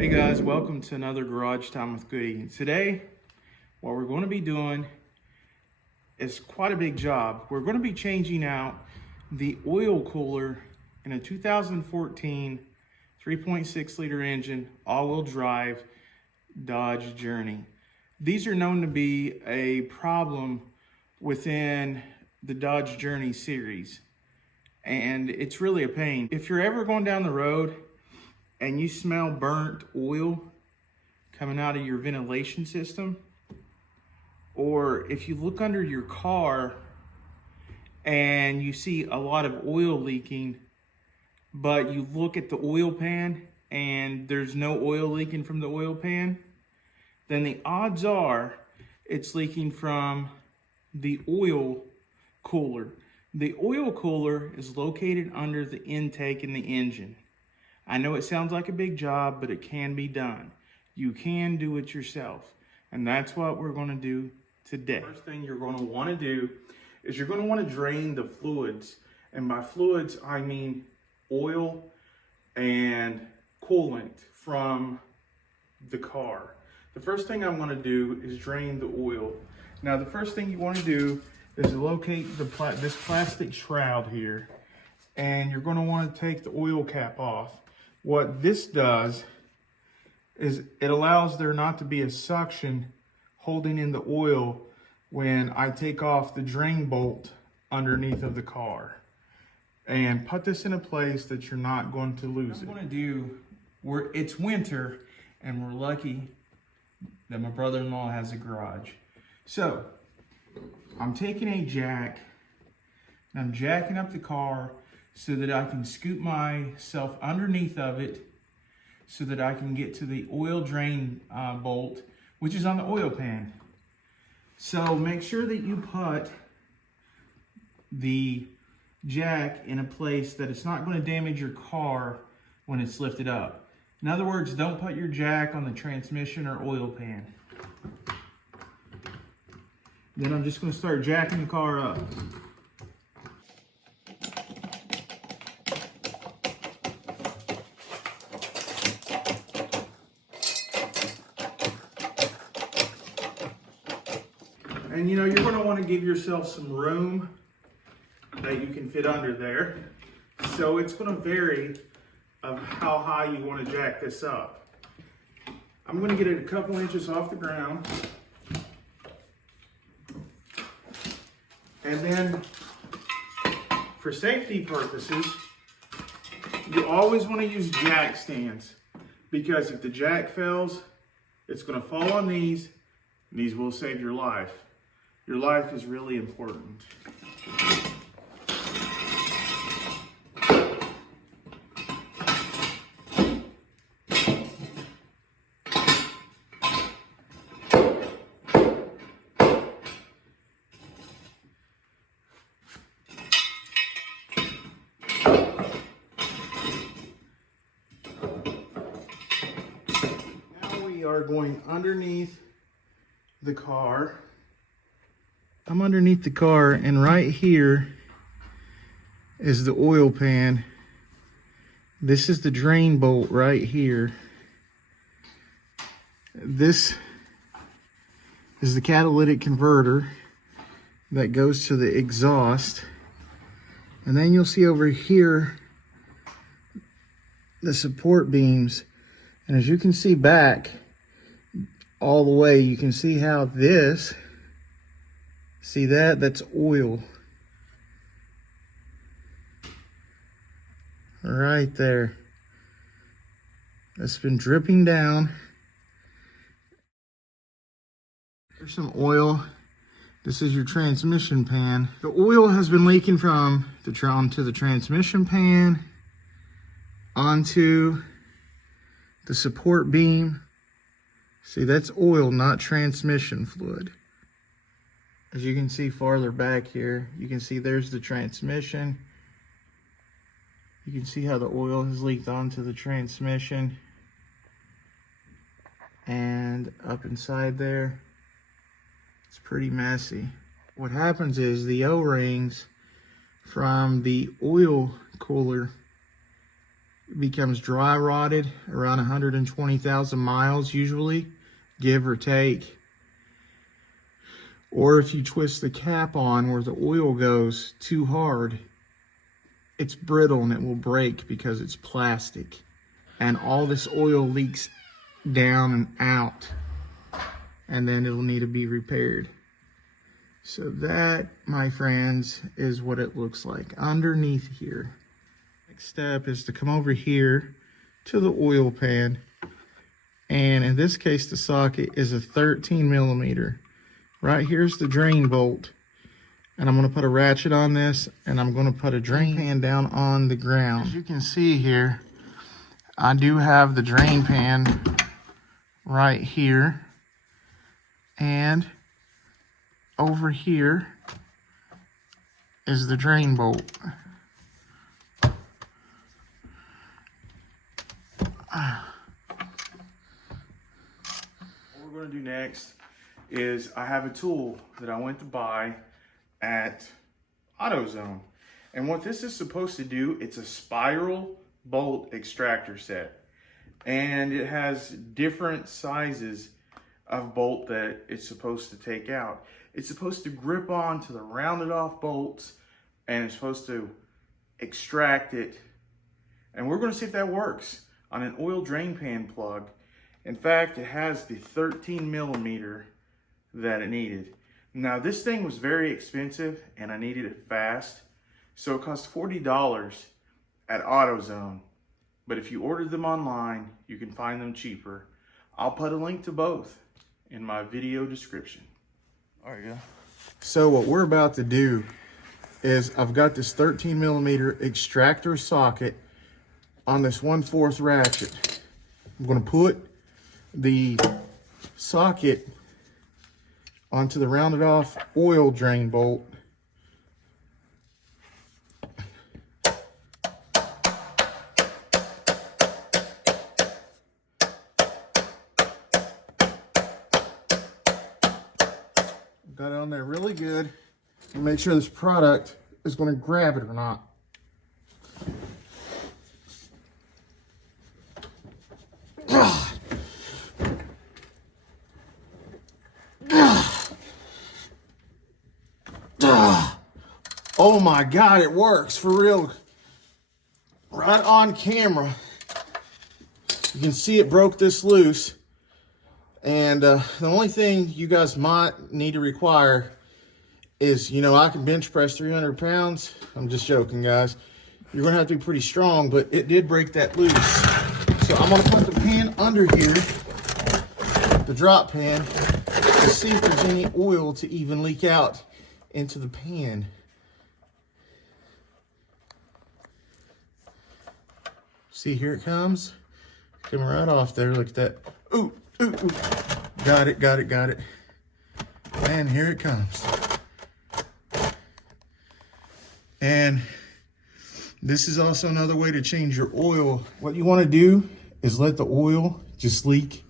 Hey guys, welcome to another Garage Time with Goody. Today, what we're going to be doing is quite a big job. We're going to be changing out the oil cooler in a 2014 3.6 liter engine, all-wheel drive Dodge Journey. These are known to be a problem within the Dodge Journey series, and it's really a pain. If you're ever going down the road and you smell burnt oil coming out of your ventilation system, or if you look under your car and you see a lot of oil leaking, but you look at the oil pan and there's no oil leaking from the oil pan, then the odds are it's leaking from the oil cooler. The oil cooler is located under the intake in the engine. I know it sounds like a big job, but it can be done. You can do it yourself, and that's what we're going to do today. First thing you're going to want to do is you're going to want to drain the fluids, and by fluids I mean oil and coolant from the car. The first thing I'm going to do is drain the oil. Now the first thing you want to do is locate this plastic shroud here, and you're going to want to take the oil cap off. What this does is it allows there not to be a suction holding in the oil when I take off the drain bolt underneath of the car. And put this in a place that you're not going to lose it. What I'm going to do, it's winter and we're lucky that my brother-in-law has a garage. So I'm taking a jack and I'm jacking up the car so that I can scoop myself underneath of it so that I can get to the oil drain bolt, which is on the oil pan. So make sure that you put the jack in a place that it's not going to damage your car when it's lifted up. In other words, don't put your jack on the transmission or oil pan. Then I'm just going to start jacking the car up. And you know, you're going to want to give yourself some room that you can fit under there. So it's going to vary of how high you want to jack this up. I'm going to get it a couple inches off the ground. And then for safety purposes, you always want to use jack stands, because if the jack fails, it's going to fall on these, and these will save your life. Your life is really important. Now we are going underneath the car. I'm underneath the car, and right here is the oil pan. This is the drain bolt right here. This is the catalytic converter that goes to the exhaust. And then you'll see over here the support beams. And as you can see back all the way, you can see how this, see that's oil. Right there. That's been dripping down. There's some oil. This is your transmission pan. The oil has been leaking from onto the transmission pan, onto the support beam. See, that's oil, not transmission fluid. As you can see farther back here, you can see there's the transmission. You can see how the oil has leaked onto the transmission. And up inside there, it's pretty messy. What happens is the O-rings from the oil cooler it becomes dry rotted around 120,000 miles usually, give or take. Or if you twist the cap on where the oil goes too hard, it's brittle and it will break because it's plastic. And all this oil leaks down and out, and then it'll need to be repaired. So that, my friends, is what it looks like underneath here. Next step is to come over here to the oil pan. And in this case, the socket is a 13 millimeter. Right here's the drain bolt. And I'm gonna put a ratchet on this, and I'm gonna put a drain pan down on the ground. As you can see here, I do have the drain pan right here. And over here is the drain bolt. What we're going to do next is I have a tool that I went to buy at AutoZone. And what this is supposed to do, it's a spiral bolt extractor set. And it has different sizes of bolt that it's supposed to take out. It's supposed to grip on to the rounded off bolts, and it's supposed to extract it. And we're going to see if that works on an oil drain pan plug. In fact, it has the 13 millimeter that it needed. Now this thing was very expensive and I needed it fast. So it cost $40 at AutoZone. But if you ordered them online, you can find them cheaper. I'll put a link to both in my video description. All right, yeah. So what we're about to do is I've got this 13 millimeter extractor socket on this 1/4 ratchet. I'm gonna put the socket onto the rounded off oil drain bolt. Got it on there really good. And make sure this product is going to grab it or not. Oh my God, it works for real. Right on camera. You can see it broke this loose. And the only thing you guys might need to require is, you know, I can bench press 300 pounds. I'm just joking, guys. You're going to have to be pretty strong, but it did break that loose. So I'm going to put the pan under here, the drop pan, to see if there's any oil to even leak out into the pan. See, here it comes. Coming right off there. Look at that. Ooh, ooh, ooh. Got it, got it, got it. And here it comes. And this is also another way to change your oil. What you want to do is let the oil just leak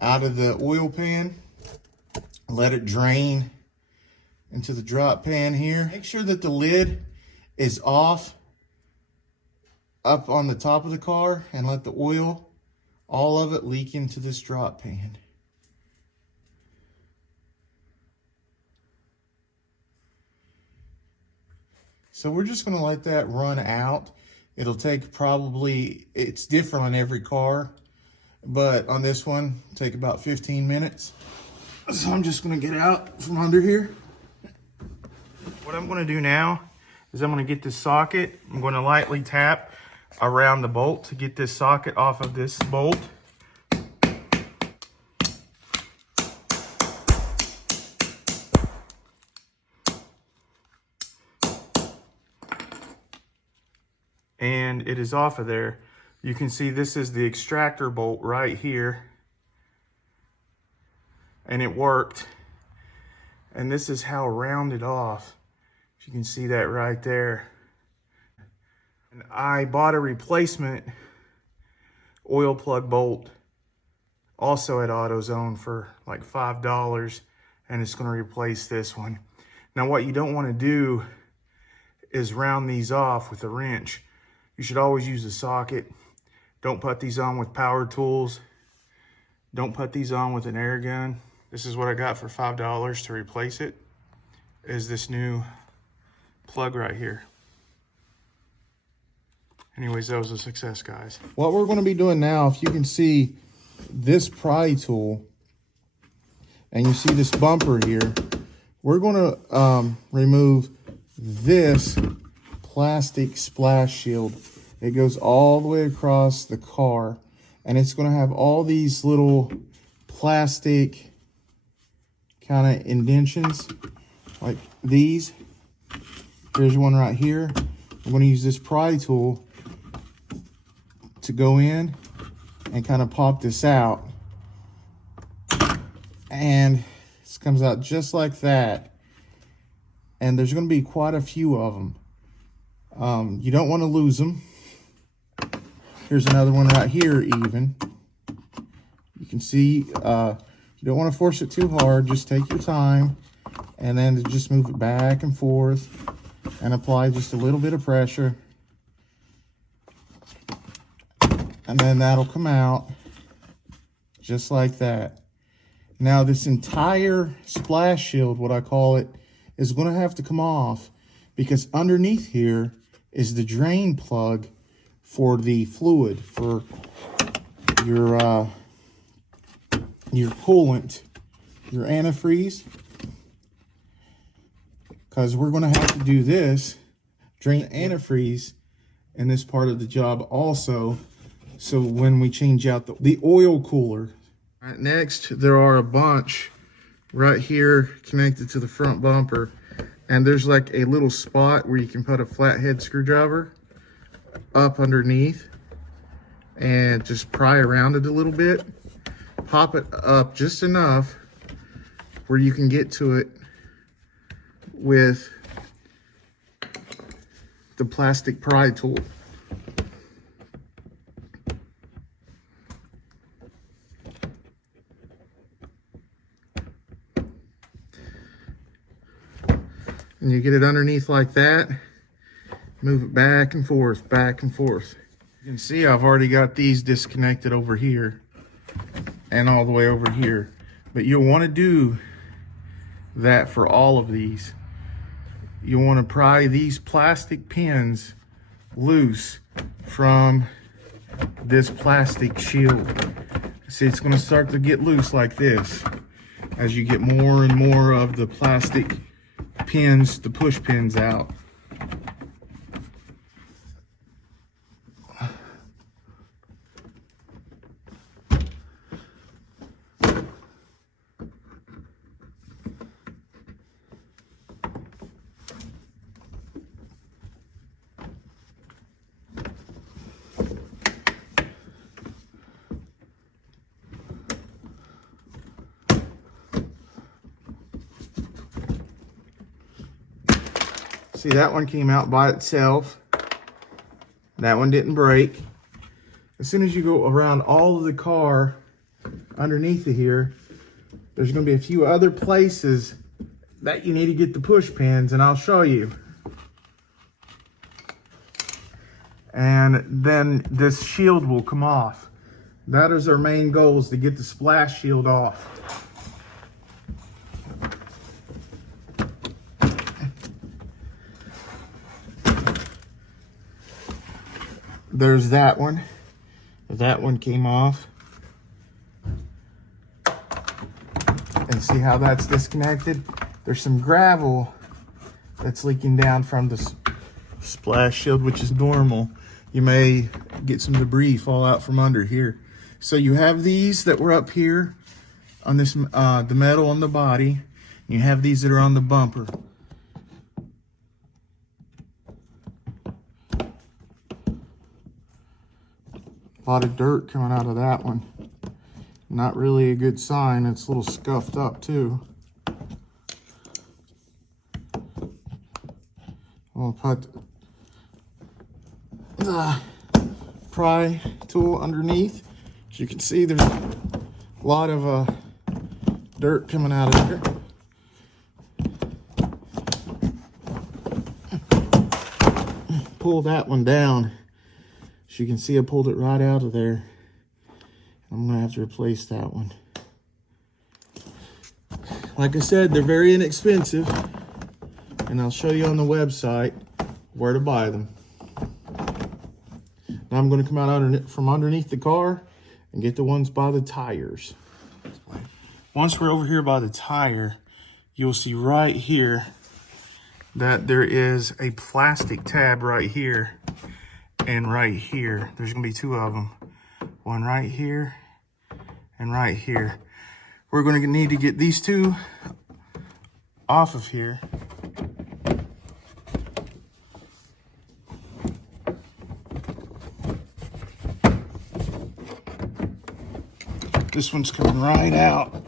out of the oil pan. Let it drain into the drop pan here. Make sure that the lid is off up on the top of the car and let the oil, all of it, leak into this drop pan. So we're just going to let that run out. It'll take probably, it's different on every car, but on this one, it'll take about 15 minutes. So I'm just going to get out from under here. What I'm going to do now is I'm going to get this socket. I'm going to lightly tap around the bolt to get this socket off of this bolt. And it is off of there. You can see this is the extractor bolt right here. And it worked. And this is how rounded off. You can see that right there. And I bought a replacement oil plug bolt also at AutoZone for like $5, and it's going to replace this one. Now what you don't want to do is round these off with a wrench. You should always use a socket. Don't put these on with power tools. Don't put these on with an air gun. This is what I got for $5 to replace it, is this new plug right here. Anyways, that was a success, guys. What we're going to be doing now, if you can see this pry tool, and you see this bumper here, we're going to remove this plastic splash shield. It goes all the way across the car, and it's going to have all these little plastic kind of indentions like these. There's one right here. I'm going to use this pry tool to go in and kind of pop this out, and this comes out just like that. And there's going to be quite a few of them. You don't want to lose them. Here's another one right here even. You can see you don't want to force it too hard. Just take your time, and then just move it back and forth and apply just a little bit of pressure. And then that'll come out just like that. Now this entire splash shield, what I call it, is going to have to come off, because underneath here is the drain plug for the fluid, for your coolant, your antifreeze. Because we're going to have to do this, drain antifreeze in this part of the job also. So when we change out the oil cooler. All right, next, there are a bunch right here connected to the front bumper. And there's like a little spot where you can put a flathead screwdriver up underneath and just pry around it a little bit. Pop it up just enough where you can get to it with the plastic pry tool. And you get it underneath like that, move it back and forth, back and forth. You can see I've already got these disconnected over here and all the way over here. But you'll want to do that for all of these. You'll want to pry these plastic pins loose from this plastic shield. See, it's going to start to get loose like this as you get more and more of the plastic pins, the push pins out. See, that one came out by itself. That one didn't break. As soon as you go around all of the car underneath of here, there's going to be a few other places that you need to get the push pins, and I'll show you. And then this shield will come off. That is our main goal, is to get the splash shield off. There's that one. That one came off. And see how that's disconnected? There's some gravel that's leaking down from the splash shield, which is normal. You may get some debris fall out from under here. So you have these that were up here on this, the metal on the body. You have these that are on the bumper. A lot of dirt coming out of that one. Not really a good sign. It's a little scuffed up too. I'll put the pry tool underneath. As you can see, there's a lot of dirt coming out of there. Pull that one down. As you can see, I pulled it right out of there. I'm gonna have to replace that one. Like I said, they're very inexpensive, and I'll show you on the website where to buy them. Now I'm gonna come out from underneath the car and get the ones by the tires. Once we're over here by the tire, you'll see right here that there is a plastic tab right here and right here. There's gonna be two of them. One right here and right here. We're gonna need to get these two off of here. This one's coming right out.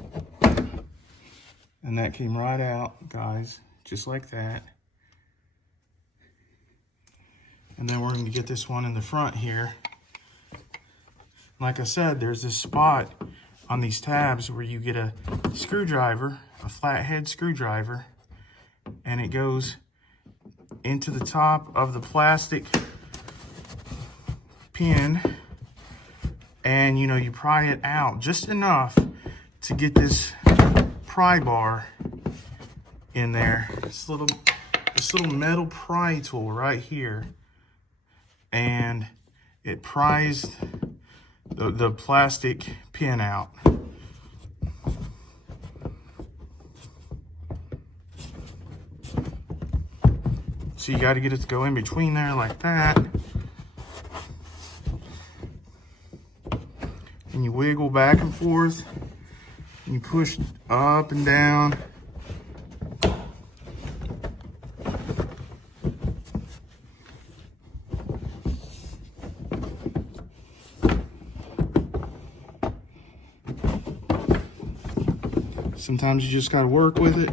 And that came right out, guys, just like that. And then we're going to get this one in the front here. Like I said, there's this spot on these tabs where you get a screwdriver, a flathead screwdriver, and it goes into the top of the plastic pin, and you know, you pry it out just enough to get this pry bar in there. This little metal pry tool right here, and it pries the plastic pin out. So you got to get it to go in between there like that, and you wiggle back and forth, and you push up and down. Sometimes you just got to work with it.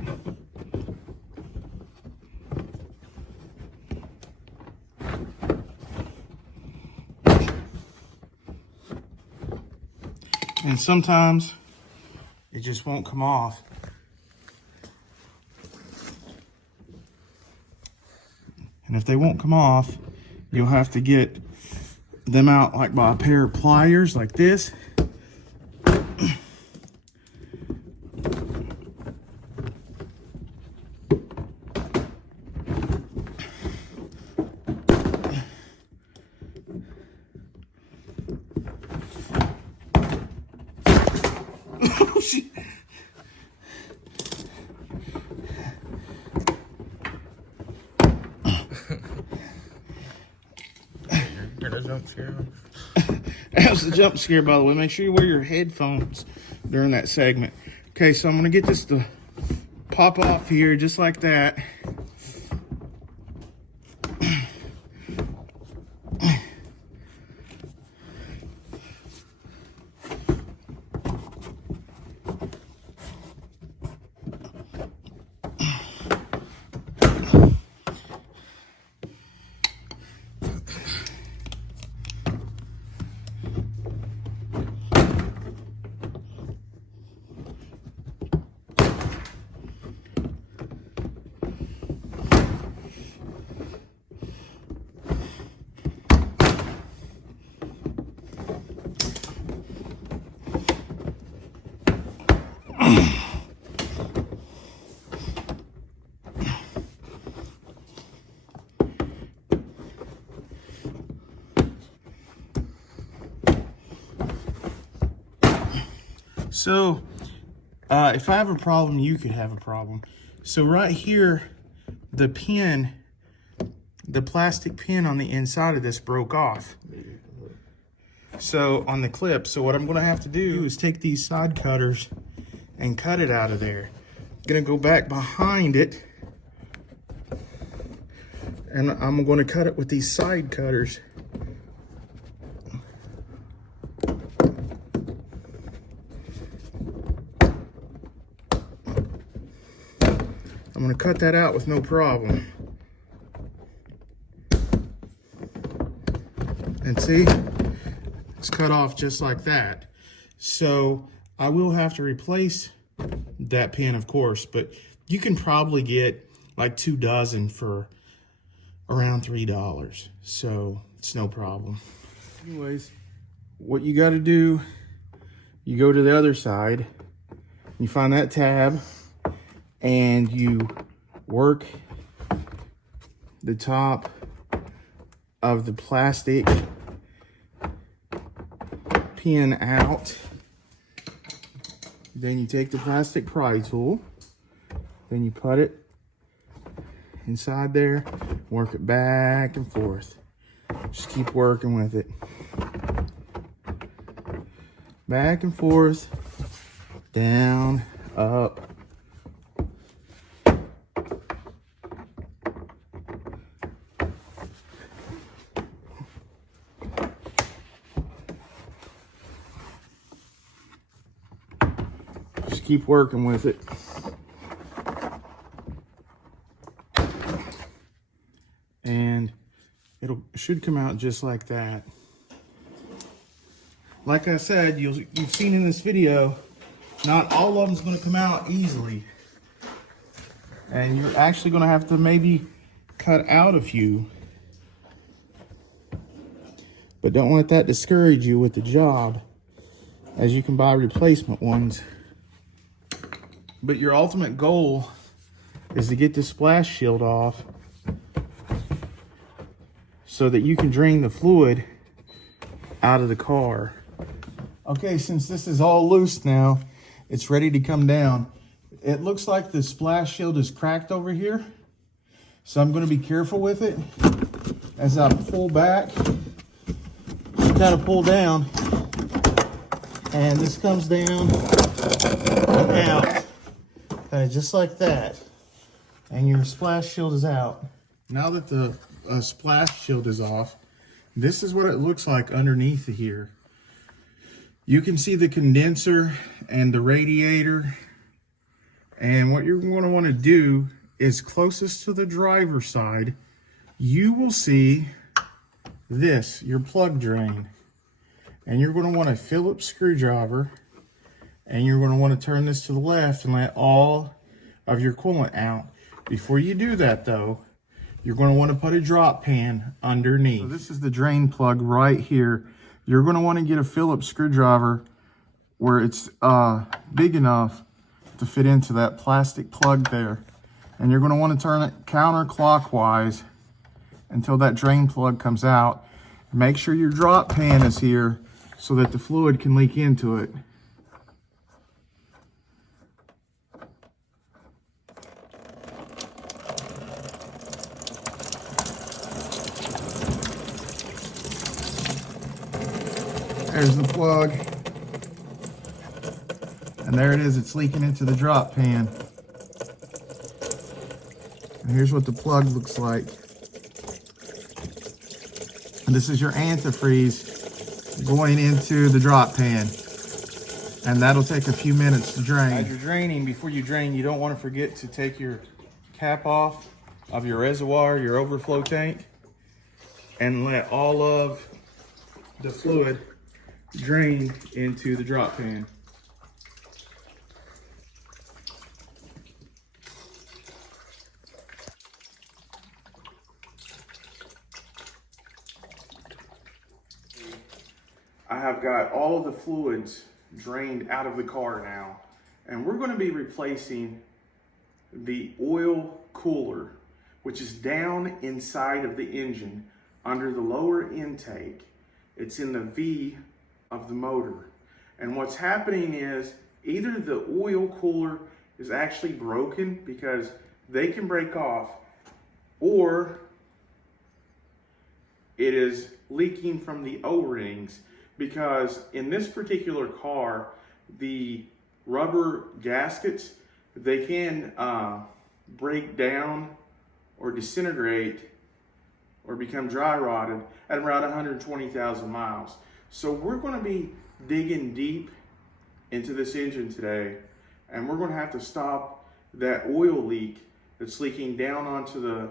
And sometimes it just won't come off. And if they won't come off, you'll have to get them out like by a pair of pliers like this. That was the jump scare, by the way. Make sure you wear your headphones during that segment. Okay, so I'm going to get this to pop off here just like that. So, if I have a problem, you could have a problem. So right here, the pin, the plastic pin on the inside of this broke off. So on the clip, so what I'm gonna have to do is take these side cutters and cut it out of there. I'm gonna go back behind it, and I'm gonna cut it with these side cutters. I'm gonna cut that out with no problem. And see, it's cut off just like that. So I will have to replace that pin, of course, but you can probably get like 2 dozen for around $3. So it's no problem. Anyways, what you got to do, you go to the other side, you find that tab, and you work the top of the plastic pin out. Then you take the plastic pry tool, then you put it inside there, work it back and forth. Just keep working with it. Back and forth, down, up. Just keep working with it. And it should come out just like that. Like I said, you've seen in this video, not all of them's going to come out easily. And you're actually going to have to maybe cut out a few. But don't let that discourage you with the job, as you can buy replacement ones. But your ultimate goal is to get the splash shield off so that you can drain the fluid out of the car. Okay, since this is all loose now, it's ready to come down. It looks like the splash shield is cracked over here, so I'm going to be careful with it. As I pull back, kind of pull down, and this comes down and out, kind of just like that, and your splash shield is out. Now that the splash shield is off, this is what it looks like underneath here. You can see the condenser and the radiator, and what you're going to want to do is closest to the driver's side, you will see this, your plug drain. And you're going to want a Phillips screwdriver, and you're going to want to turn this to the left and let all of your coolant out. Before you do that though, you're going to want to put a drop pan underneath. So this is the drain plug right here. You're going to want to get a Phillips screwdriver where it's big enough to fit into that plastic plug there. And you're going to want to turn it counterclockwise until that drain plug comes out. Make sure your drop pan is here so that the fluid can leak into it. There's the plug. And there it is, it's leaking into the drop pan. And here's what the plug looks like. And this is your antifreeze going into the drop pan. And that'll take a few minutes to drain. As you're draining, before you drain, you don't want to forget to take your cap off of your reservoir, your overflow tank, and let all of the fluid drain into the drop pan. I have got all of the fluids drained out of the car now, and we're going to be replacing the oil cooler, which is down inside of the engine under the lower intake. It's in the V of the motor. And what's happening is either the oil cooler is actually broken, because they can break off, or it is leaking from the O-rings, because in this particular car, the rubber gaskets, they can break down or disintegrate or become dry rotted at around 120,000 miles. So we're going to be digging deep into this engine today, and we're going to have to stop that oil leak that's leaking down onto the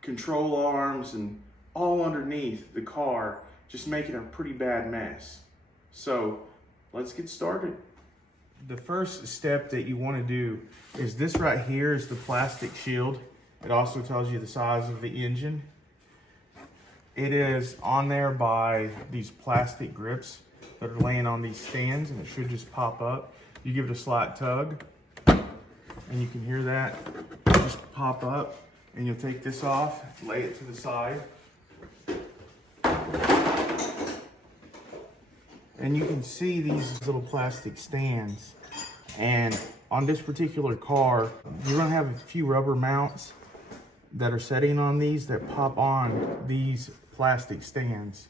control arms and all underneath the car, just making a pretty bad mess. So let's get started. The first step that you want to do is this right here is the plastic shield. It also tells you the size of the engine. It is on there by these plastic grips that are laying on these stands, and it should just pop up. You give it a slight tug, and you can hear that just pop up, and you'll take this off, lay it to the side. And you can see these little plastic stands. And on this particular car, you're gonna have a few rubber mounts that are setting on these that pop on these plastic stands.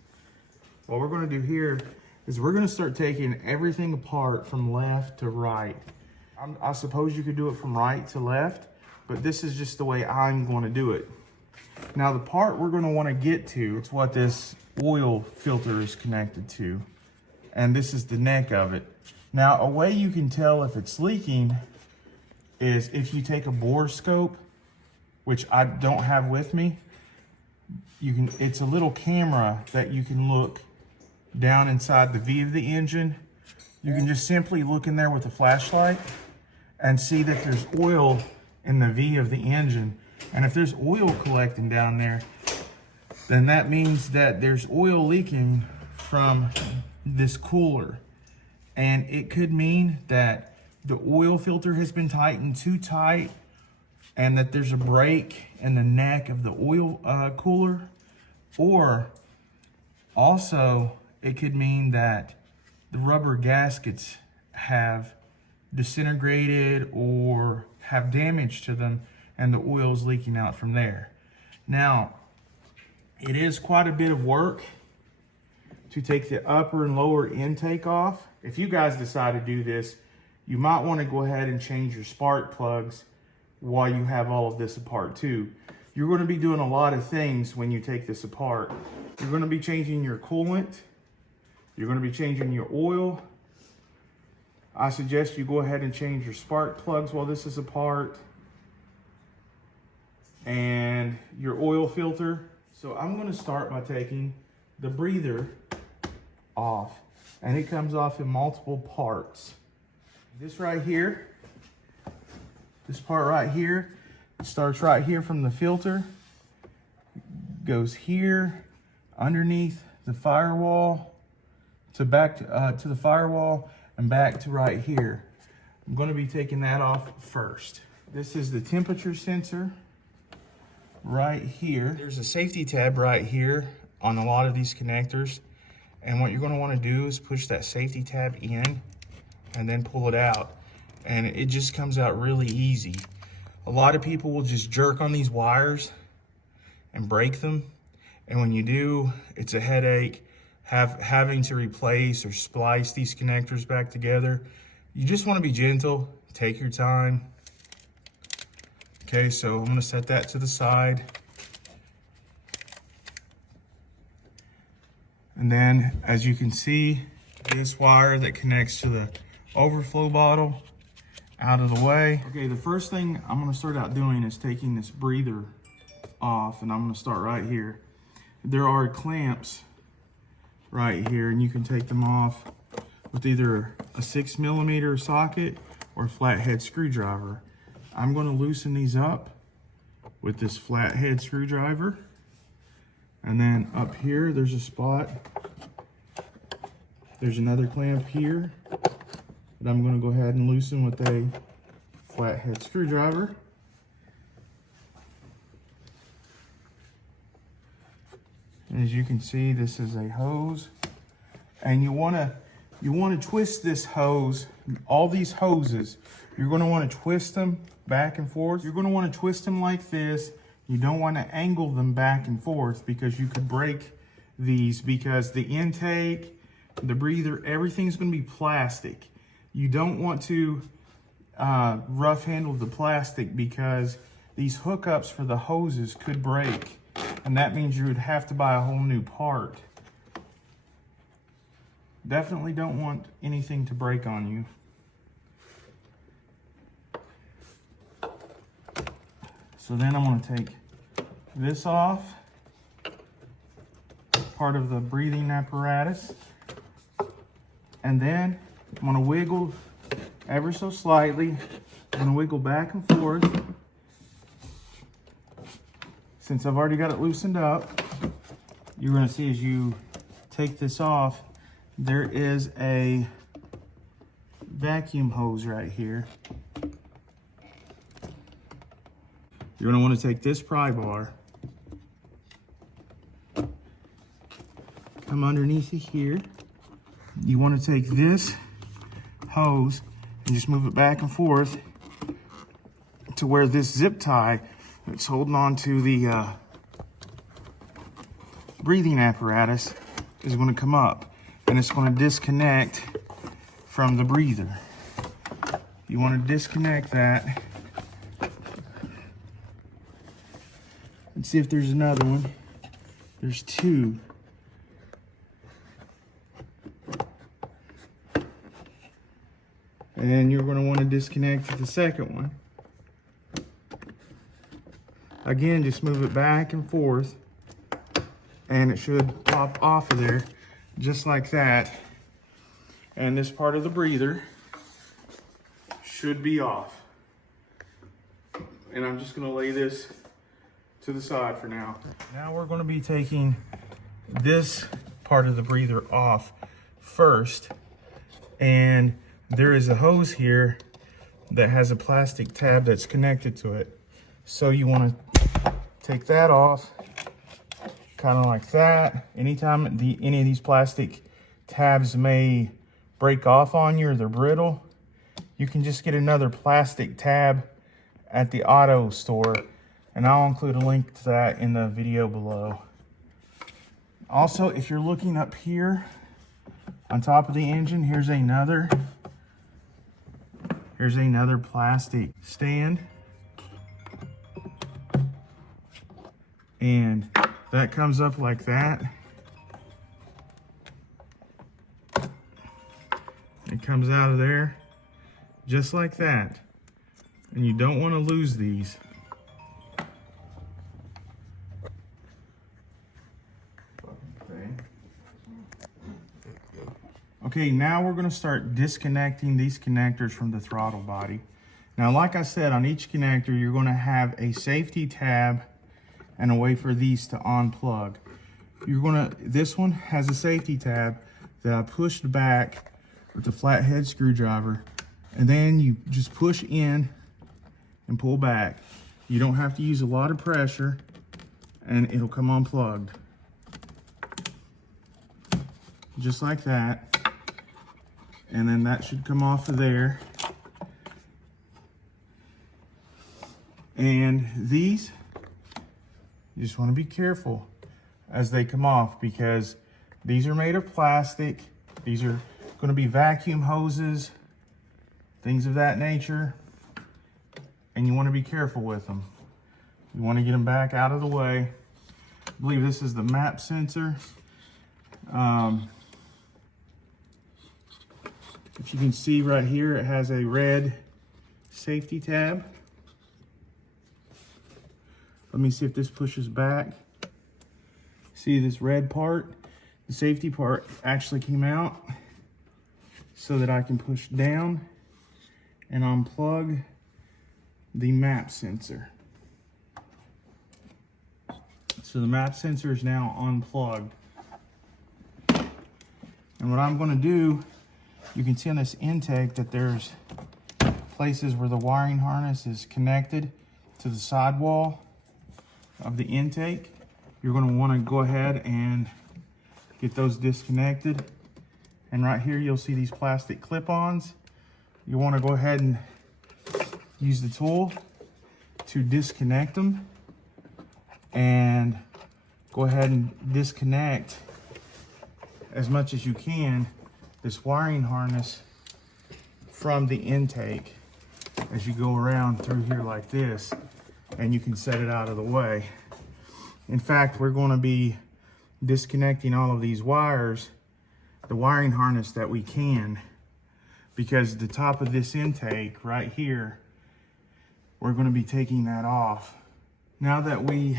What we're gonna do here is we're gonna start taking everything apart from left to right. I suppose you could do it from right to left, but this is just the way I'm gonna do it. Now the part we're gonna wanna get to, it's what this oil filter is connected to. And this is the neck of it. Now, a way you can tell if it's leaking is if you take a bore scope, which I don't have with me, it's a little camera that you can look down inside the V of the engine. You can just simply look in there with a flashlight and see that there's oil in the V of the engine. And if there's oil collecting down there, then that means that there's oil leaking from this cooler. And it could mean that the oil filter has been tightened too tight and that there's a break in the neck of the oil cooler. Or also it could mean that the rubber gaskets have disintegrated or have damage to them and the oil is leaking out from there. Now, it is quite a bit of work to take the upper and lower intake off. If you guys decide to do this, you might want to go ahead and change your spark plugs while you have all of this apart too. You're going to be doing a lot of things when you take this apart. You're going to be changing your coolant. You're going to be changing your oil. I suggest you go ahead and change your spark plugs while this is apart. And your oil filter. So I'm going to start by taking the breather off, and it comes off in multiple parts. This right here, this part right here, it starts right here from the filter, goes here underneath the firewall to back to the firewall and back to right here. I'm going to be taking that off first. This is the temperature sensor right here. There's a safety tab right here on a lot of these connectors. And what you're going to want to do is push that safety tab in and then pull it out. And it just comes out really easy. A lot of people will just jerk on these wires and break them. And when you do, it's a headache having to replace or splice these connectors back together. You just want to be gentle, take your time. Okay, so I'm going to set that to the side. And then, as you can see, this wire that connects to the overflow bottle out of the way. Okay, the first thing I'm gonna start out doing is taking this breather off, and I'm gonna start right here. There are clamps right here, and you can take them off with either a 6mm socket or a flathead screwdriver. I'm gonna loosen these up with this flathead screwdriver. And then up here, there's a spot. There's another clamp here that I'm going to go ahead and loosen with a flathead screwdriver. And as you can see, this is a hose. And you want to twist this hose, all these hoses, you're going to want to twist them back and forth. You're going to want to twist them like this. You don't want to angle them back and forth because you could break these, because the intake, the breather, everything's going to be plastic. You don't want to rough handle the plastic because these hookups for the hoses could break, and that means you would have to buy a whole new part. Definitely don't want anything to break on you. So then I'm going to take this off, part of the breathing apparatus, and then I'm going to wiggle ever so slightly. I'm going to wiggle back and forth. Since I've already got it loosened up, you're gonna see as you take this off, there is a vacuum hose right here. You're gonna wanna take this pry bar, come underneath it here. You wanna take this hose and just move it back and forth to where this zip tie that's holding on to the breathing apparatus is going to come up, and it's going to disconnect from the breather. You want to disconnect that. Let's see if there's another one. There's two. And then you're going to want to disconnect the second one. Again, just move it back and forth, and it should pop off of there just like that. And this part of the breather should be off. And I'm just gonna lay this to the side for now. Now we're gonna be taking this part of the breather off first. And there is a hose here that has a plastic tab that's connected to it. So you wanna take that off, kind of like that. Anytime any of these plastic tabs may break off on you or they're brittle, you can just get another plastic tab at the auto store, and I'll include a link to that in the video below. Also, if you're looking up here on top of the engine, here's another plastic stand. And that comes up like that. It comes out of there just like that. And you don't want to lose these. Okay, now we're going to start disconnecting these connectors from the throttle body. Now, like I said, on each connector, you're going to have a safety tab and a way for these to unplug. This one has a safety tab that I pushed back with the flathead screwdriver, and then you just push in and pull back. You don't have to use a lot of pressure, and it'll come unplugged. Just like that. And then that should come off of there. And these, you just want to be careful as they come off, because these are made of plastic. These are going to be vacuum hoses, things of that nature, and you want to be careful with them. You want to get them back out of the way. I believe this is the map sensor. If you can see right here, it has a red safety tab. Let me see if this pushes back. See this red part? The safety part actually came out so that I can push down and unplug the map sensor. So the map sensor is now unplugged. And what I'm going to do, you can see on this intake that there's places where the wiring harness is connected to the sidewall of the intake. You're going to want to go ahead and get those disconnected. And right here you'll see these plastic clip-ons. You want to go ahead and use the tool to disconnect them, and go ahead and disconnect as much as you can this wiring harness from the intake as you go around through here like this, and you can set it out of the way. In fact, we're going to be disconnecting all of these wires, the wiring harness that we can, because the top of this intake right here, we're going to be taking that off. Now that we've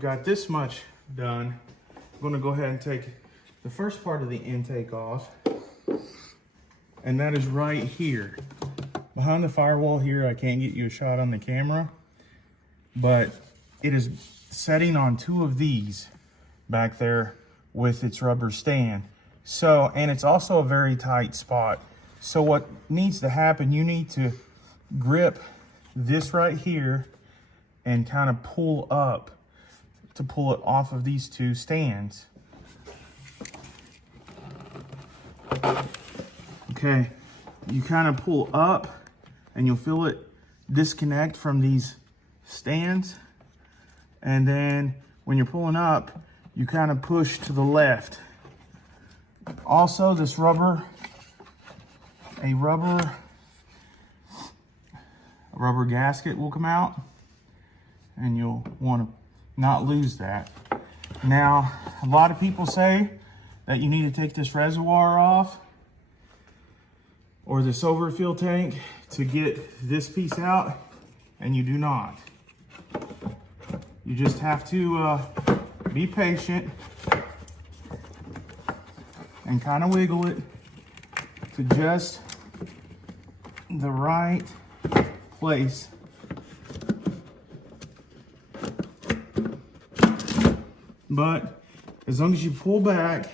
got this much done, I'm going to go ahead and take the first part of the intake off, and that is right here. Behind the firewall here, I can't get you a shot on the camera, but it is setting on two of these back there with its rubber stand. So, and it's also a very tight spot. So what needs to happen, you need to grip this right here and kind of pull up to pull it off of these two stands. Okay, you kind of pull up and you'll feel it disconnect from these stands. And then when you're pulling up, you kind of push to the left. Also, this rubber gasket will come out, and you'll want to not lose that. Now, a lot of people say that you need to take this reservoir off or this overfill tank to get this piece out, and you do not. You just have to be patient and kind of wiggle it to just the right place. But as long as you pull back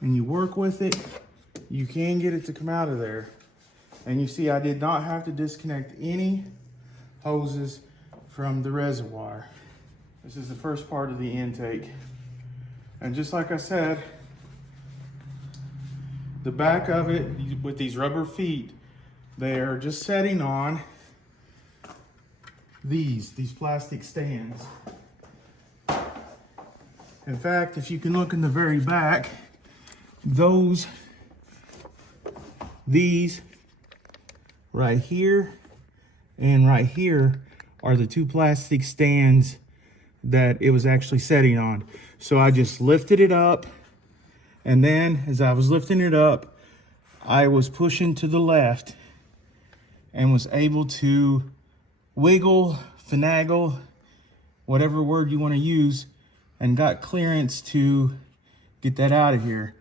and you work with it, you can get it to come out of there. And you see, I did not have to disconnect any hoses from the reservoir. This is the first part of the intake. And just like I said, the back of it with these rubber feet, they are just setting on these plastic stands. In fact, if you can look in the very back, these right here and right here are the two plastic stands that it was actually setting on. So I just lifted it up, and then as I was lifting it up, I was pushing to the left and was able to wiggle, finagle, whatever word you want to use, and got clearance to get that out of here.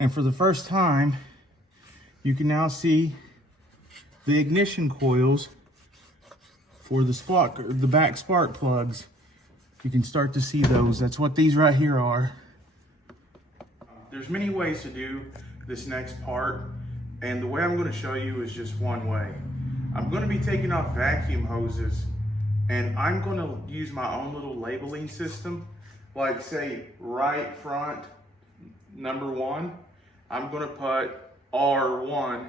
And for the first time, you can now see the ignition coils for the back spark plugs. You can start to see those. That's what these right here are. There's many ways to do this next part, and the way I'm going to show you is just one way. I'm going to be taking off vacuum hoses, and I'm going to use my own little labeling system. Like, say, right front number 1, I'm going to put R1,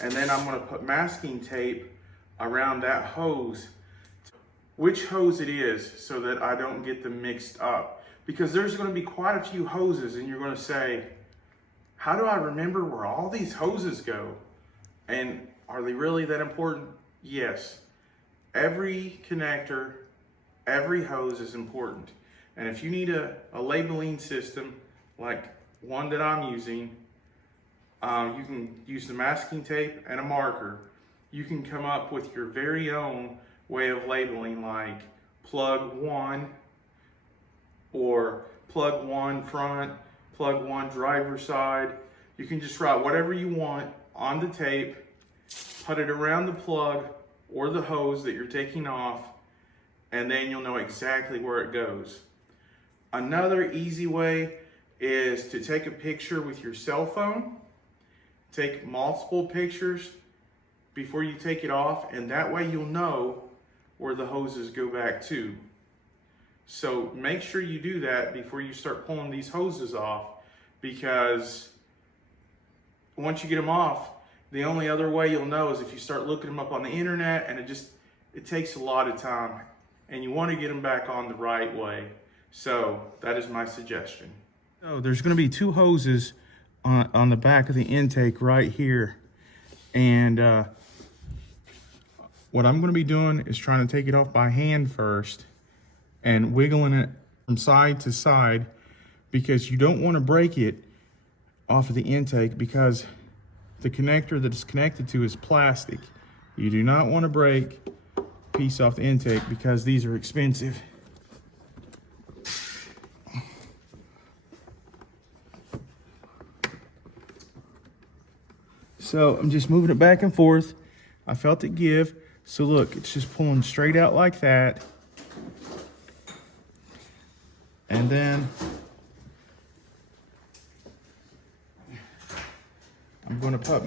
and then I'm going to put masking tape around that hose, which hose it is, so that I don't get them mixed up. Because there's going to be quite a few hoses, and you're going to say, how do I remember where all these hoses go? And are they really that important? Yes. Every connector, every hose is important. And if you need a labeling system like one that I'm using, you can use the masking tape and a marker. You can come up with your very own way of labeling, like plug 1 or plug 1 front, plug 1 driver side. You can just write whatever you want on the tape, put it around the plug or the hose that you're taking off, and then you'll know exactly where it goes. Another easy way is to take a picture with your cell phone. Take multiple pictures before you take it off, and that way you'll know where the hoses go back to. So make sure you do that before you start pulling these hoses off, because once you get them off, the only other way you'll know is if you start looking them up on the internet, and it takes a lot of time, and you want to get them back on the right way. So that is my suggestion. So there's going to be 2 hoses on the back of the intake right here, and what I'm going to be doing is trying to take it off by hand first and wiggling it from side to side, because you don't want to break it off of the intake, because the connector that it's connected to is plastic. You do not want to break a piece off the intake, because these are expensive. So I'm just moving it back and forth. I felt it give. So look, it's just pulling straight out like that. And then I'm going to put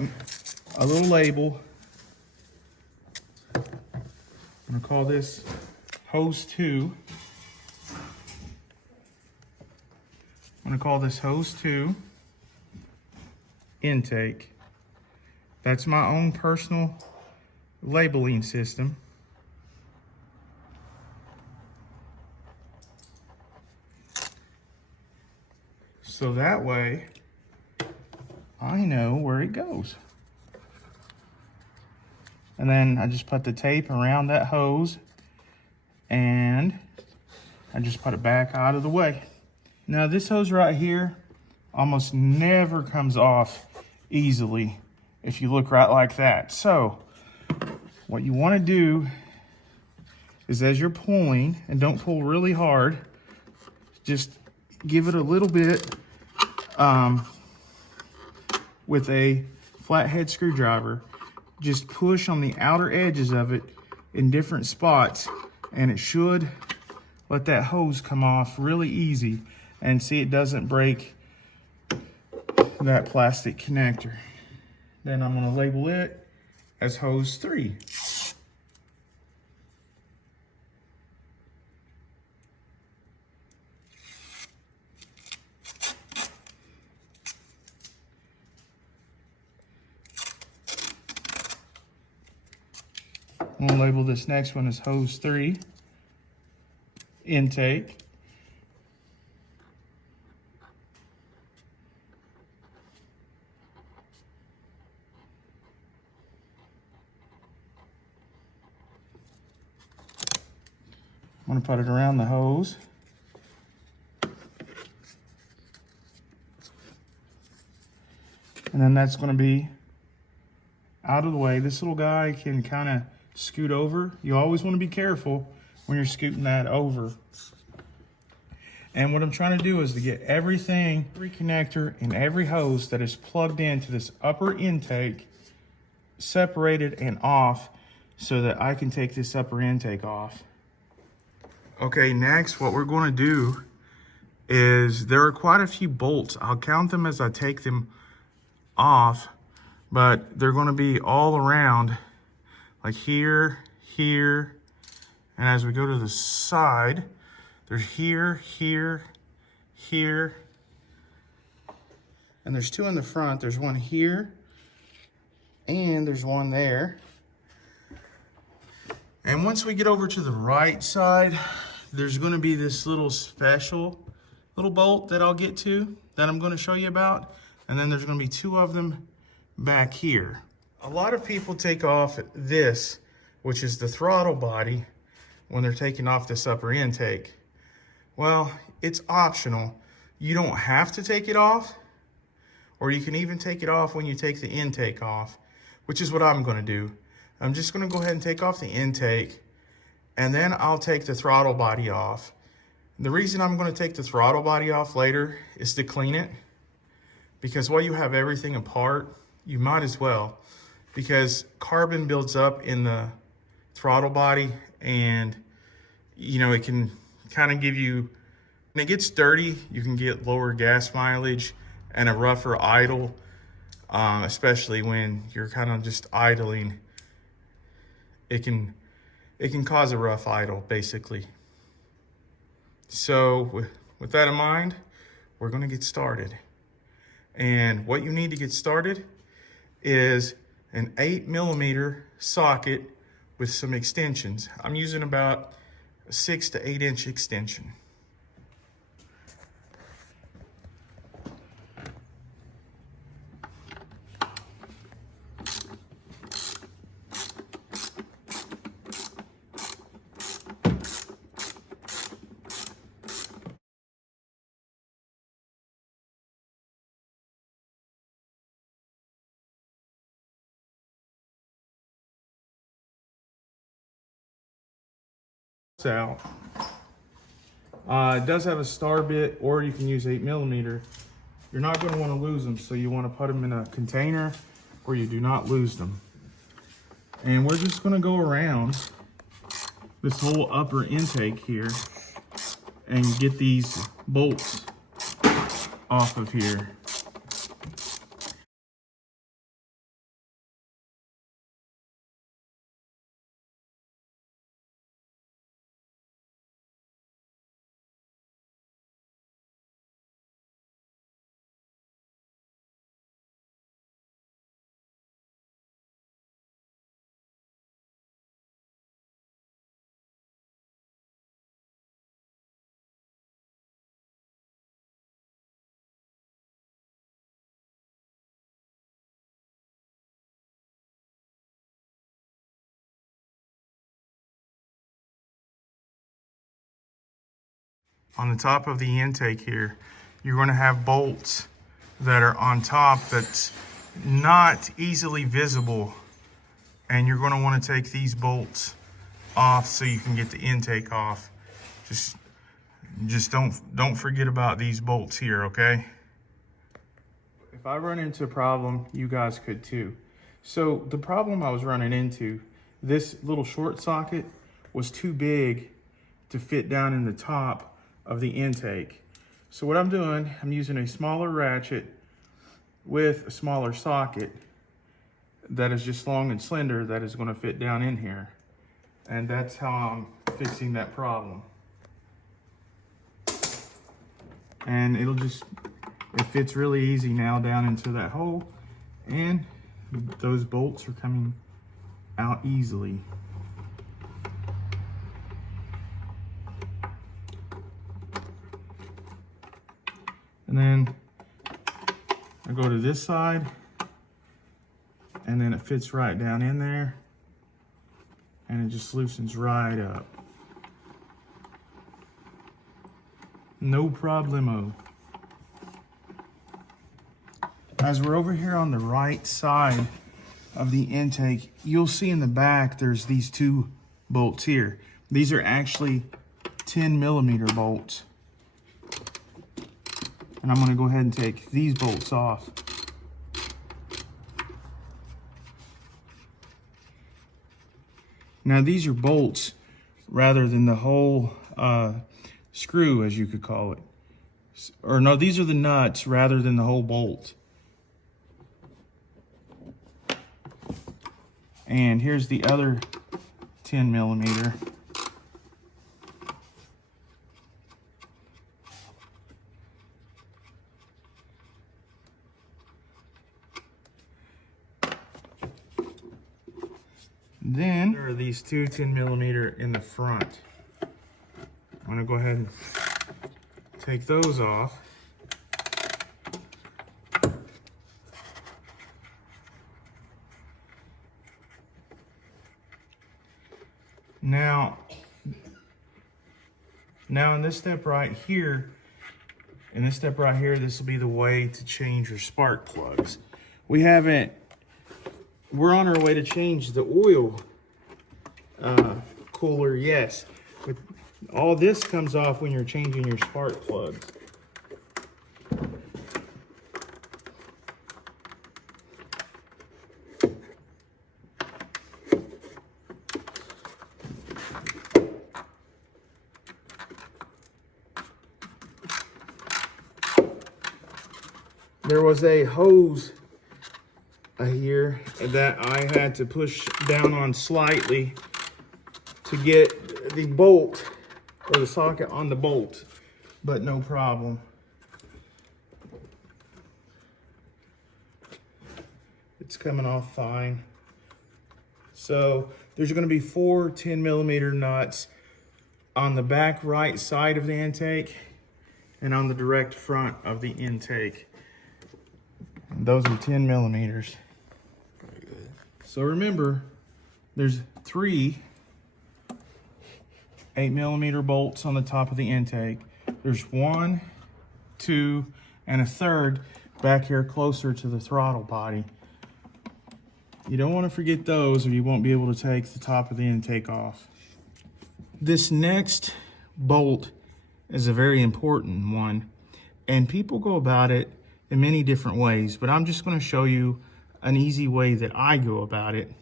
a little label. I'm going to call this hose 2. I'm going to call this hose 2 intake. That's my own personal labeling system. So that way I know where it goes. And then I just put the tape around that hose and I just put it back out of the way. Now this hose right here almost never comes off easily if you look right like that. So what you want to do is, as you're pulling, and don't pull really hard, just give it a little bit with a flathead screwdriver. Just push on the outer edges of it in different spots, and it should let that hose come off really easy. And see, it doesn't break that plastic connector. Then I'm going to label it as hose 3. I'm going to label this next one as hose 3 intake. I'm going to put it around the hose. And then that's going to be out of the way. This little guy can kind of scoot over. You always want to be careful when you're scooting that over. And what I'm trying to do is to get every connector and every hose that is plugged into this upper intake separated and off so that I can take this upper intake off. Okay, next what we're going to do is, there are quite a few bolts. I'll count them as I take them off, but they're going to be all around, like here, here, and as we go to the side, there's here, here, here, and there's 2 in the front. There's one here, and there's one there. And once we get over to the right side, there's going to be this little special little bolt that I'll get to, that I'm going to show you about. And then there's going to be 2 of them back here. A lot of people take off this, which is the throttle body, when they're taking off this upper intake. Well, it's optional. You don't have to take it off, or you can even take it off when you take the intake off, which is what I'm going to do. I'm just going to go ahead and take off the intake, and then I'll take the throttle body off. The reason I'm going to take the throttle body off later is to clean it, because while you have everything apart, you might as well, because carbon builds up in the throttle body, and you know, it can kind of give you, when it gets dirty, you can get lower gas mileage and a rougher idle, especially when you're kind of just idling. It can cause a rough idle, basically. So with that in mind, we're going to get started. And what you need to get started is an 8mm socket with some extensions. I'm using about a 6 to 8 inch extension. Out. It does have a star bit, or you can use 8mm. You're not going to want to lose them, so you want to put them in a container where you do not lose them. And we're just gonna go around this whole upper intake here and get these bolts off of here. On the top of the intake here, you're going to have bolts that are on top that's not easily visible. And you're going to want to take these bolts off so you can get the intake off. Just don't forget about these bolts here, okay? If I run into a problem, you guys could too. So the problem I was running into, this little short socket was too big to fit down in the top of the intake. So what I'm doing, I'm using a smaller ratchet with a smaller socket that is just long and slender that is going to fit down in here. And that's how I'm fixing that problem. And it fits really easy now down into that hole, and those bolts are coming out easily. And then I go to this side, and then it fits right down in there, and it just loosens right up. No problemo. As we're over here on the right side of the intake, you'll see in the back there's these two bolts here. These are actually 10mm bolts. And I'm going to go ahead and take these bolts off. Now these are bolts rather than the whole screw, as you could call it. Or no, these are the nuts rather than the whole bolt. And here's the other 10mm. Then there are these two 10mm in the front. I'm gonna go ahead and take those off. Now in this step right here, this will be the way to change your spark plugs. We're on our way to change the oil cooler, yes. But all this comes off when you're changing your spark plugs. There was a hose here that I had to push down on slightly to get the bolt or the socket on the bolt, but no problem. It's coming off fine. So there's going to be 4 10mm nuts on the back right side of the intake and on the direct front of the intake. And those are 10mm. Very good. So remember, there's 3 8mm bolts on the top of the intake. There's 1, 2, and a 3rd back here closer to the throttle body. You don't want to forget those or you won't be able to take the top of the intake off. This next bolt is a very important one, and people go about it in many different ways, but I'm just going to show you an easy way that I go about it.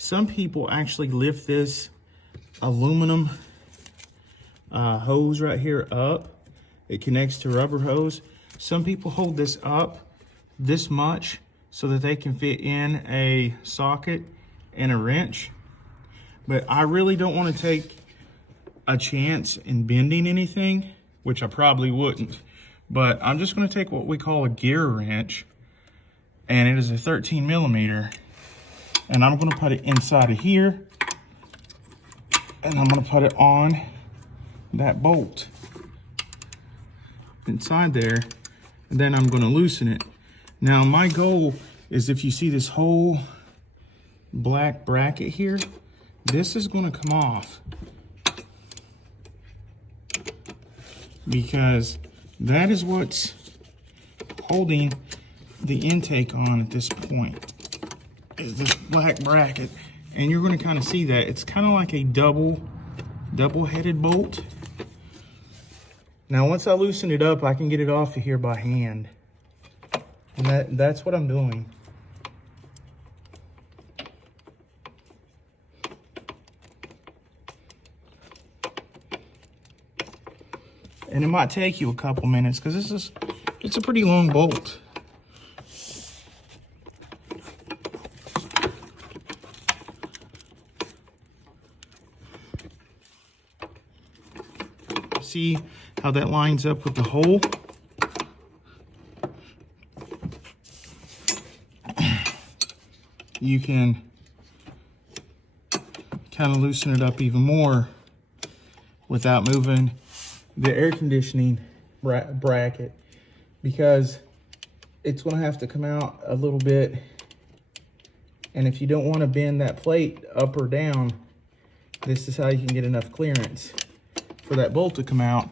Some people actually lift this aluminum hose right here up. It connects to rubber hose. Some people hold this up this much so that they can fit in a socket and a wrench. But I really don't want to take a chance in bending anything, which I probably wouldn't. But I'm just going to take what we call a gear wrench, and it is a 13 millimeter. And I'm going to put it inside of here, and I'm going to put it on that bolt inside there, and then I'm going to loosen it. Now my goal is, if you see this whole black bracket here, this is going to come off, because that is what's holding the intake on at this point, is this black bracket. And you're going to kind of see that it's kind of like a double-headed bolt. Now once I loosen it up, I can get it off of here by hand, and that's what I'm doing. And it might take you a couple minutes, because it's a pretty long bolt. See how that lines up with the hole? You can kind of loosen it up even more without moving the air conditioning bracket, because it's going to have to come out a little bit. And if you don't want to bend that plate up or down, this is how you can get enough clearance for that bolt to come out.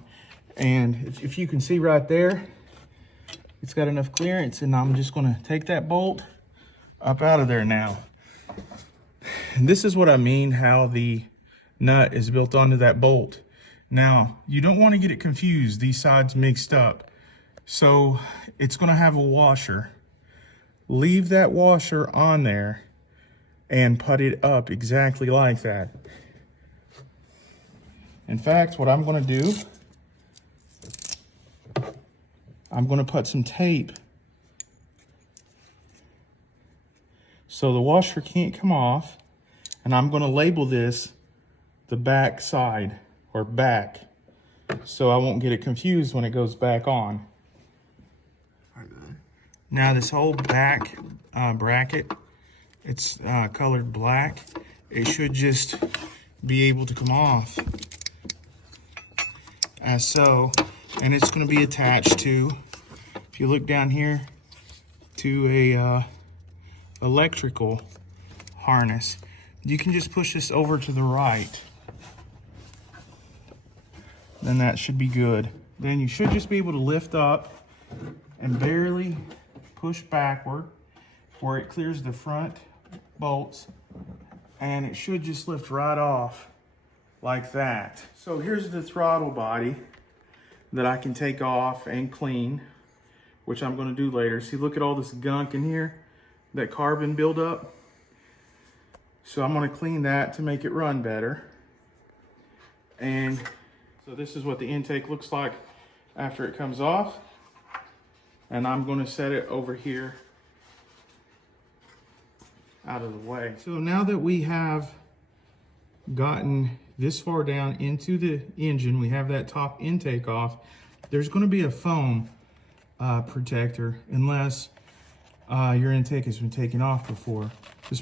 And if you can see right there, it's got enough clearance, and I'm just going to take that bolt up out of there now. And this is what I mean, how the nut is built onto that bolt. Now, you don't want to get it confused, these sides mixed up. So it's going to have a washer. Leave that washer on there and put it up exactly like that. In fact, what I'm going to do, I'm going to put some tape so the washer can't come off, and I'm going to label this the back side, or back, so I won't get it confused when it goes back on. Now this whole back bracket, it's colored black. It should just be able to come off as so, and it's going to be attached to, if you look down here, to a electrical harness. You can just push this over to the right, then that should be good. Then you should just be able to lift up and barely push backward where it clears the front bolts, and it should just lift right off like that. So here's the throttle body that I can take off and clean, which I'm going to do later. See, look at all this gunk in here, that carbon buildup. So I'm going to clean that to make it run better. And so this is what the intake looks like after it comes off. And I'm going to set it over here out of the way. So now that we have gotten this far down into the engine, we have that top intake off, there's going to be a foam protector, unless your intake has been taken off before. This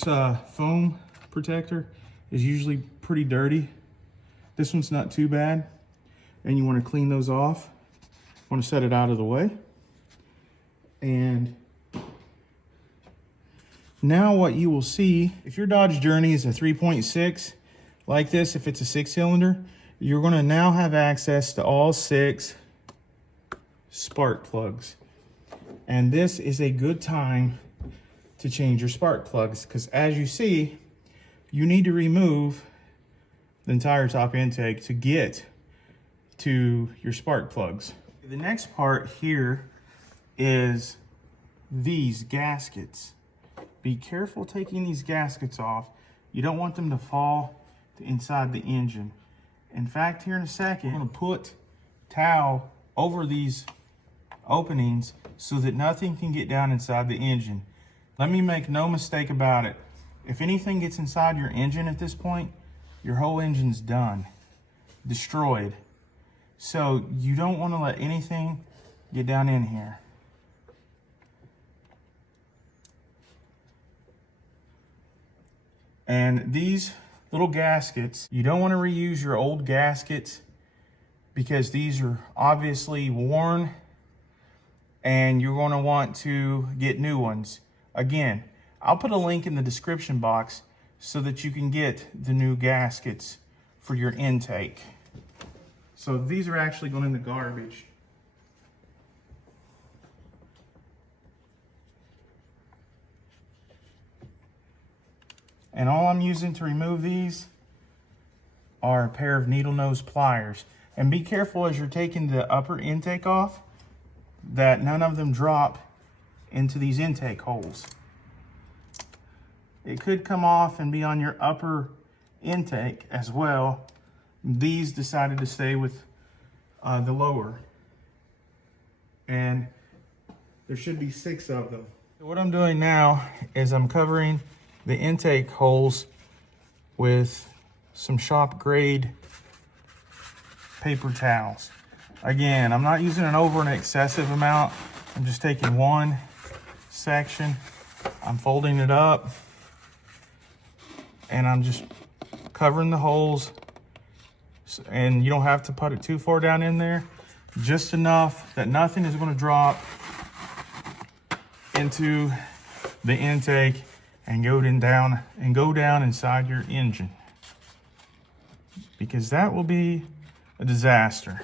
foam protector is usually pretty dirty. This one's not too bad, and you want to clean those off. Want to set it out of the way. And now what you will see, if your Dodge Journey is a 3.6 like this, if it's a 6-cylinder, you're going to now have access to all 6 spark plugs. And this is a good time to change your spark plugs, because as you see, you need to remove the entire top intake to get to your spark plugs. The next part here is these gaskets, be careful taking these gaskets off. You don't want them to fall inside the engine. In fact, here in a second, I'm gonna put towel over these openings so that nothing can get down inside the engine. Let me make no mistake about it. If anything gets inside your engine at this point, your whole engine's done, destroyed. So you don't want to let anything get down in here. And these little gaskets, you don't want to reuse your old gaskets because these are obviously worn and you're going to want to get new ones. Again, I'll put a link in the description box so that you can get the new gaskets for your intake. So these are actually going in the garbage. And all I'm using to remove these are a pair of needle nose pliers. And be careful as you're taking the upper intake off that none of them drop into these intake holes. It could come off and be on your upper intake as well. These decided to stay with the lower. And there should be 6 of them. What I'm doing now is I'm covering the intake holes with some shop grade paper towels. Again, I'm not using an excessive amount. I'm just taking one section, I'm folding it up, and I'm just covering the holes. And you don't have to put it too far down in there, just enough that nothing is going to drop into the intake and go down inside your engine, because that will be a disaster.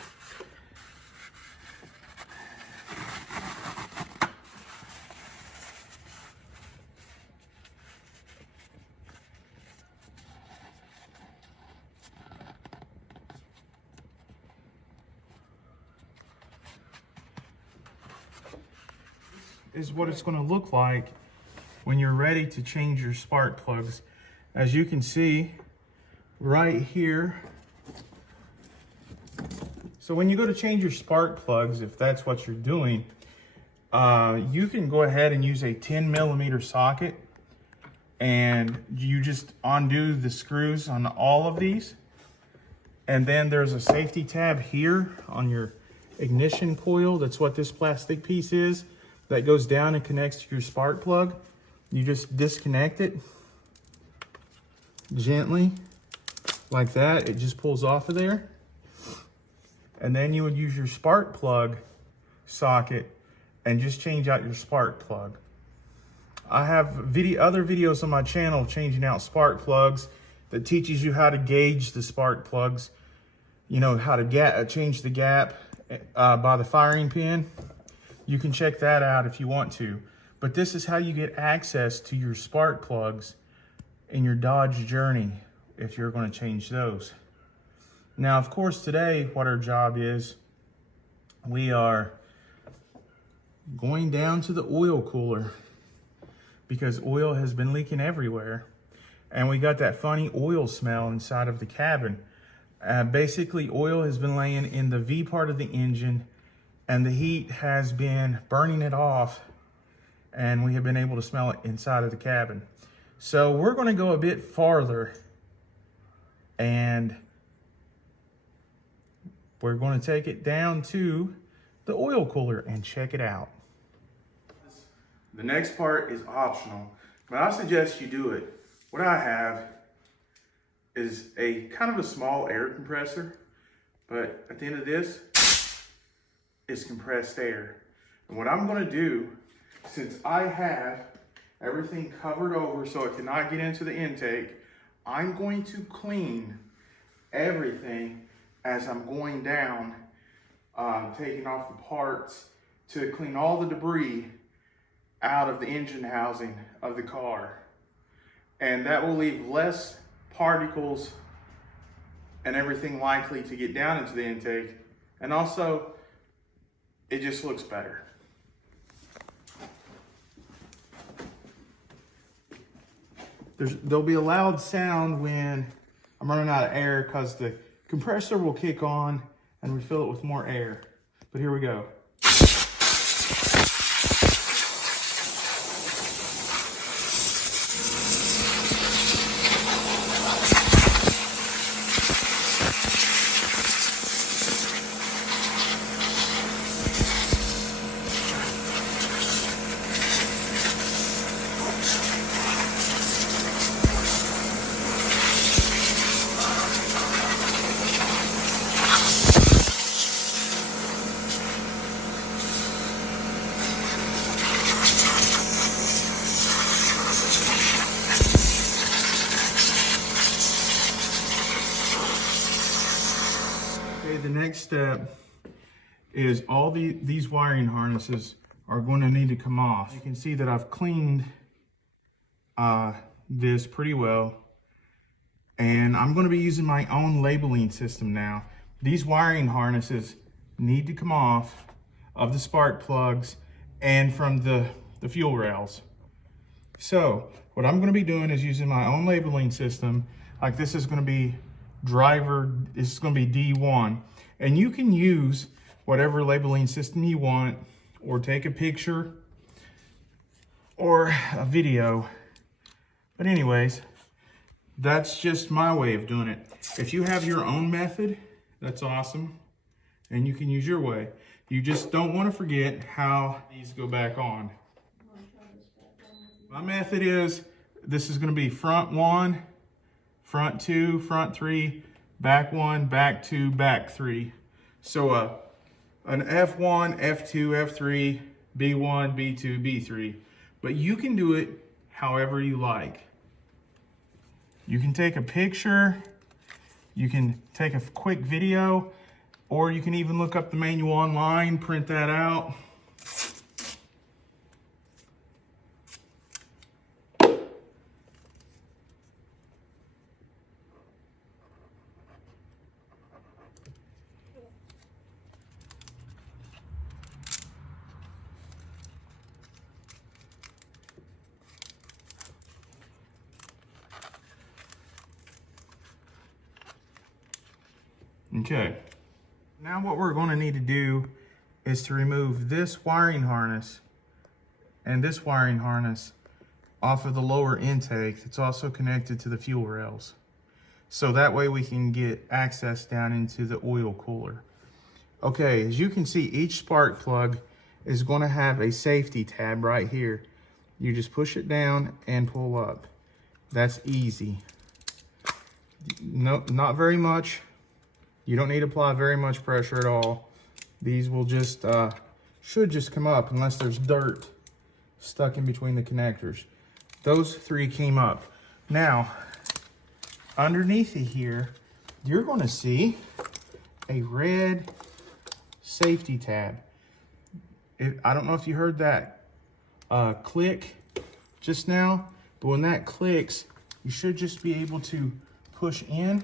Is what it's going to look like when you're ready to change your spark plugs. As you can see right here, so when you go to change your spark plugs, if that's what you're doing, you can go ahead and use a 10mm socket, and you just undo the screws on all of these, and then there's a safety tab here on your ignition coil. That's what this plastic piece is that goes down and connects to your spark plug. You just disconnect it gently like that. It just pulls off of there. And then you would use your spark plug socket and just change out your spark plug. I have other videos on my channel changing out spark plugs that teaches you how to gauge the spark plugs. You know, how to change the gap by the firing pin. You can check that out if you want to. But this is how you get access to your spark plugs in your Dodge Journey if you're going to change those. Now, of course, today what our job is, we are going down to the oil cooler because oil has been leaking everywhere. And we got that funny oil smell inside of the cabin. Basically, oil has been laying in the V part of the engine, and the heat has been burning it off, and we have been able to smell it inside of the cabin. So we're going to go a bit farther, and we're going to take it down to the oil cooler and check it out. The next part is optional, but I suggest you do it. What I have is a kind of a small air compressor, but at the end of this is compressed air. And what I'm going to do, since I have everything covered over so it cannot get into the intake, I'm going to clean everything as I'm going down, taking off the parts to clean all the debris out of the engine housing of the car. And that will leave less particles and everything likely to get down into the intake. And also, it just looks better. There'll be a loud sound when I'm running out of air because the compressor will kick on and refill it with more air. But here we go. Okay, the next step is all these wiring harnesses are going to need to come off. You can see that I've cleaned this pretty well, and I'm going to be using my own labeling system now. These wiring harnesses need to come off of the spark plugs and from the fuel rails. So what I'm going to be doing is using my own labeling system. Like this is going to be this is going to be D1, and you can use whatever labeling system you want, or take a picture or a video. But anyways, that's just my way of doing it. If you have your own method, that's awesome, and you can use your way. You just don't want to forget how these go back on. My method is, this is going to be front 1, front 2, front 3, back 1, back 2, back 3. So an F1, F2, F3, B1, B2, B3. But you can do it however you like. You can take a picture, you can take a quick video, or you can even look up the manual online, print that out. Okay, now what we're going to need to do is to remove this wiring harness and this wiring harness off of the lower intake that's also connected to the fuel rails. So that way we can get access down into the oil cooler. Okay, as you can see, each spark plug is going to have a safety tab right here. You just push it down and pull up. That's easy. No, not very much. You don't need to apply very much pressure at all. These will just, should just come up unless there's dirt stuck in between the connectors. Those 3 came up. Now, underneath it here, you're going to see a red safety tab. I don't know if you heard that click just now, but when that clicks, you should just be able to push in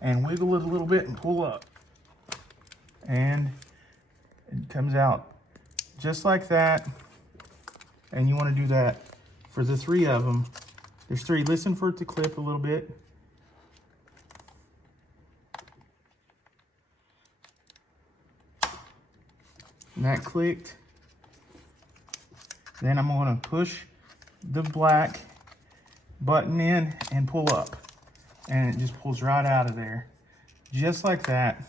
and wiggle it a little bit and pull up. And it comes out just like that. And you want to do that for the 3 of them. There's 3. Listen for it to clip a little bit. And that clicked. Then I'm going to push the black button in and pull up. And it just pulls right out of there. Just like that.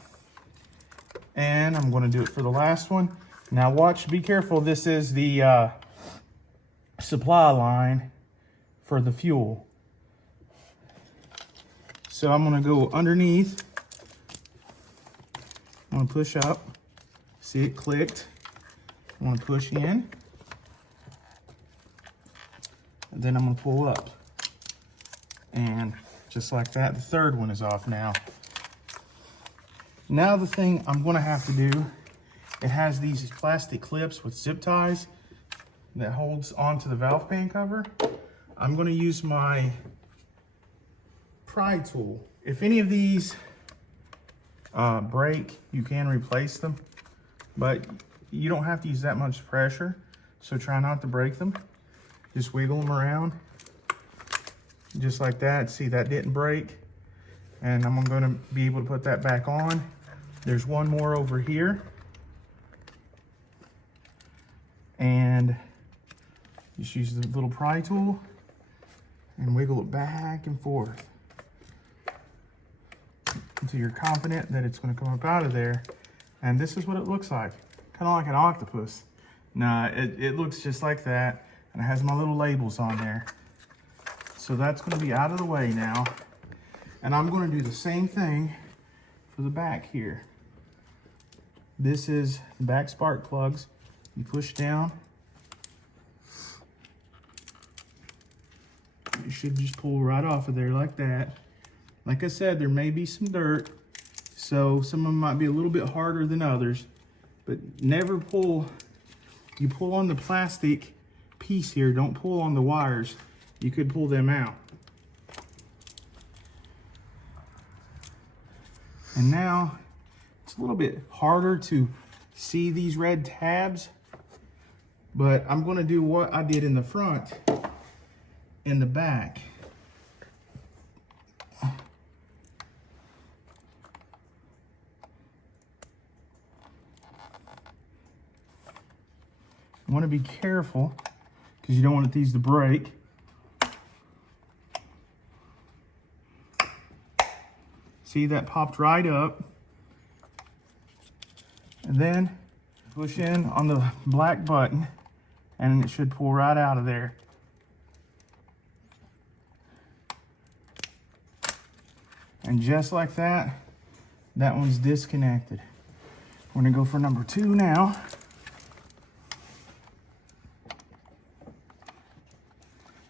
And I'm going to do it for the last one. Now watch, be careful. This is the supply line for the fuel. So I'm going to go underneath. I'm going to push up. See, it clicked. I'm going to push in. And then I'm going to pull up. And just like that, the 3rd one is off now. Now the thing I'm going to have to do, it has these plastic clips with zip ties that holds onto the valve pan cover. I'm going to use my pry tool. If any of these break, you can replace them, but you don't have to use that much pressure, so try not to break them. Just wiggle them around just like that. See, that didn't break. And I'm gonna be able to put that back on. There's one more over here. And just use the little pry tool and wiggle it back and forth until you're confident that it's gonna come up out of there. And this is what it looks like, kind of like an octopus. Nah, it looks just like that, and it has my little labels on there. So that's gonna be out of the way now. And I'm gonna do the same thing for the back here. This is the back spark plugs. You push down. You should just pull right off of there like that. Like I said, there may be some dirt, so some of them might be a little bit harder than others, but never pull. You pull on the plastic piece here, don't pull on the wires. You could pull them out. And now it's a little bit harder to see these red tabs, but I'm going to do what I did in the front and the back. I want to be careful because you don't want these to break. See, that popped right up. And then push in on the black button and it should pull right out of there. And just like that, that one's disconnected. We're gonna go for number 2 now.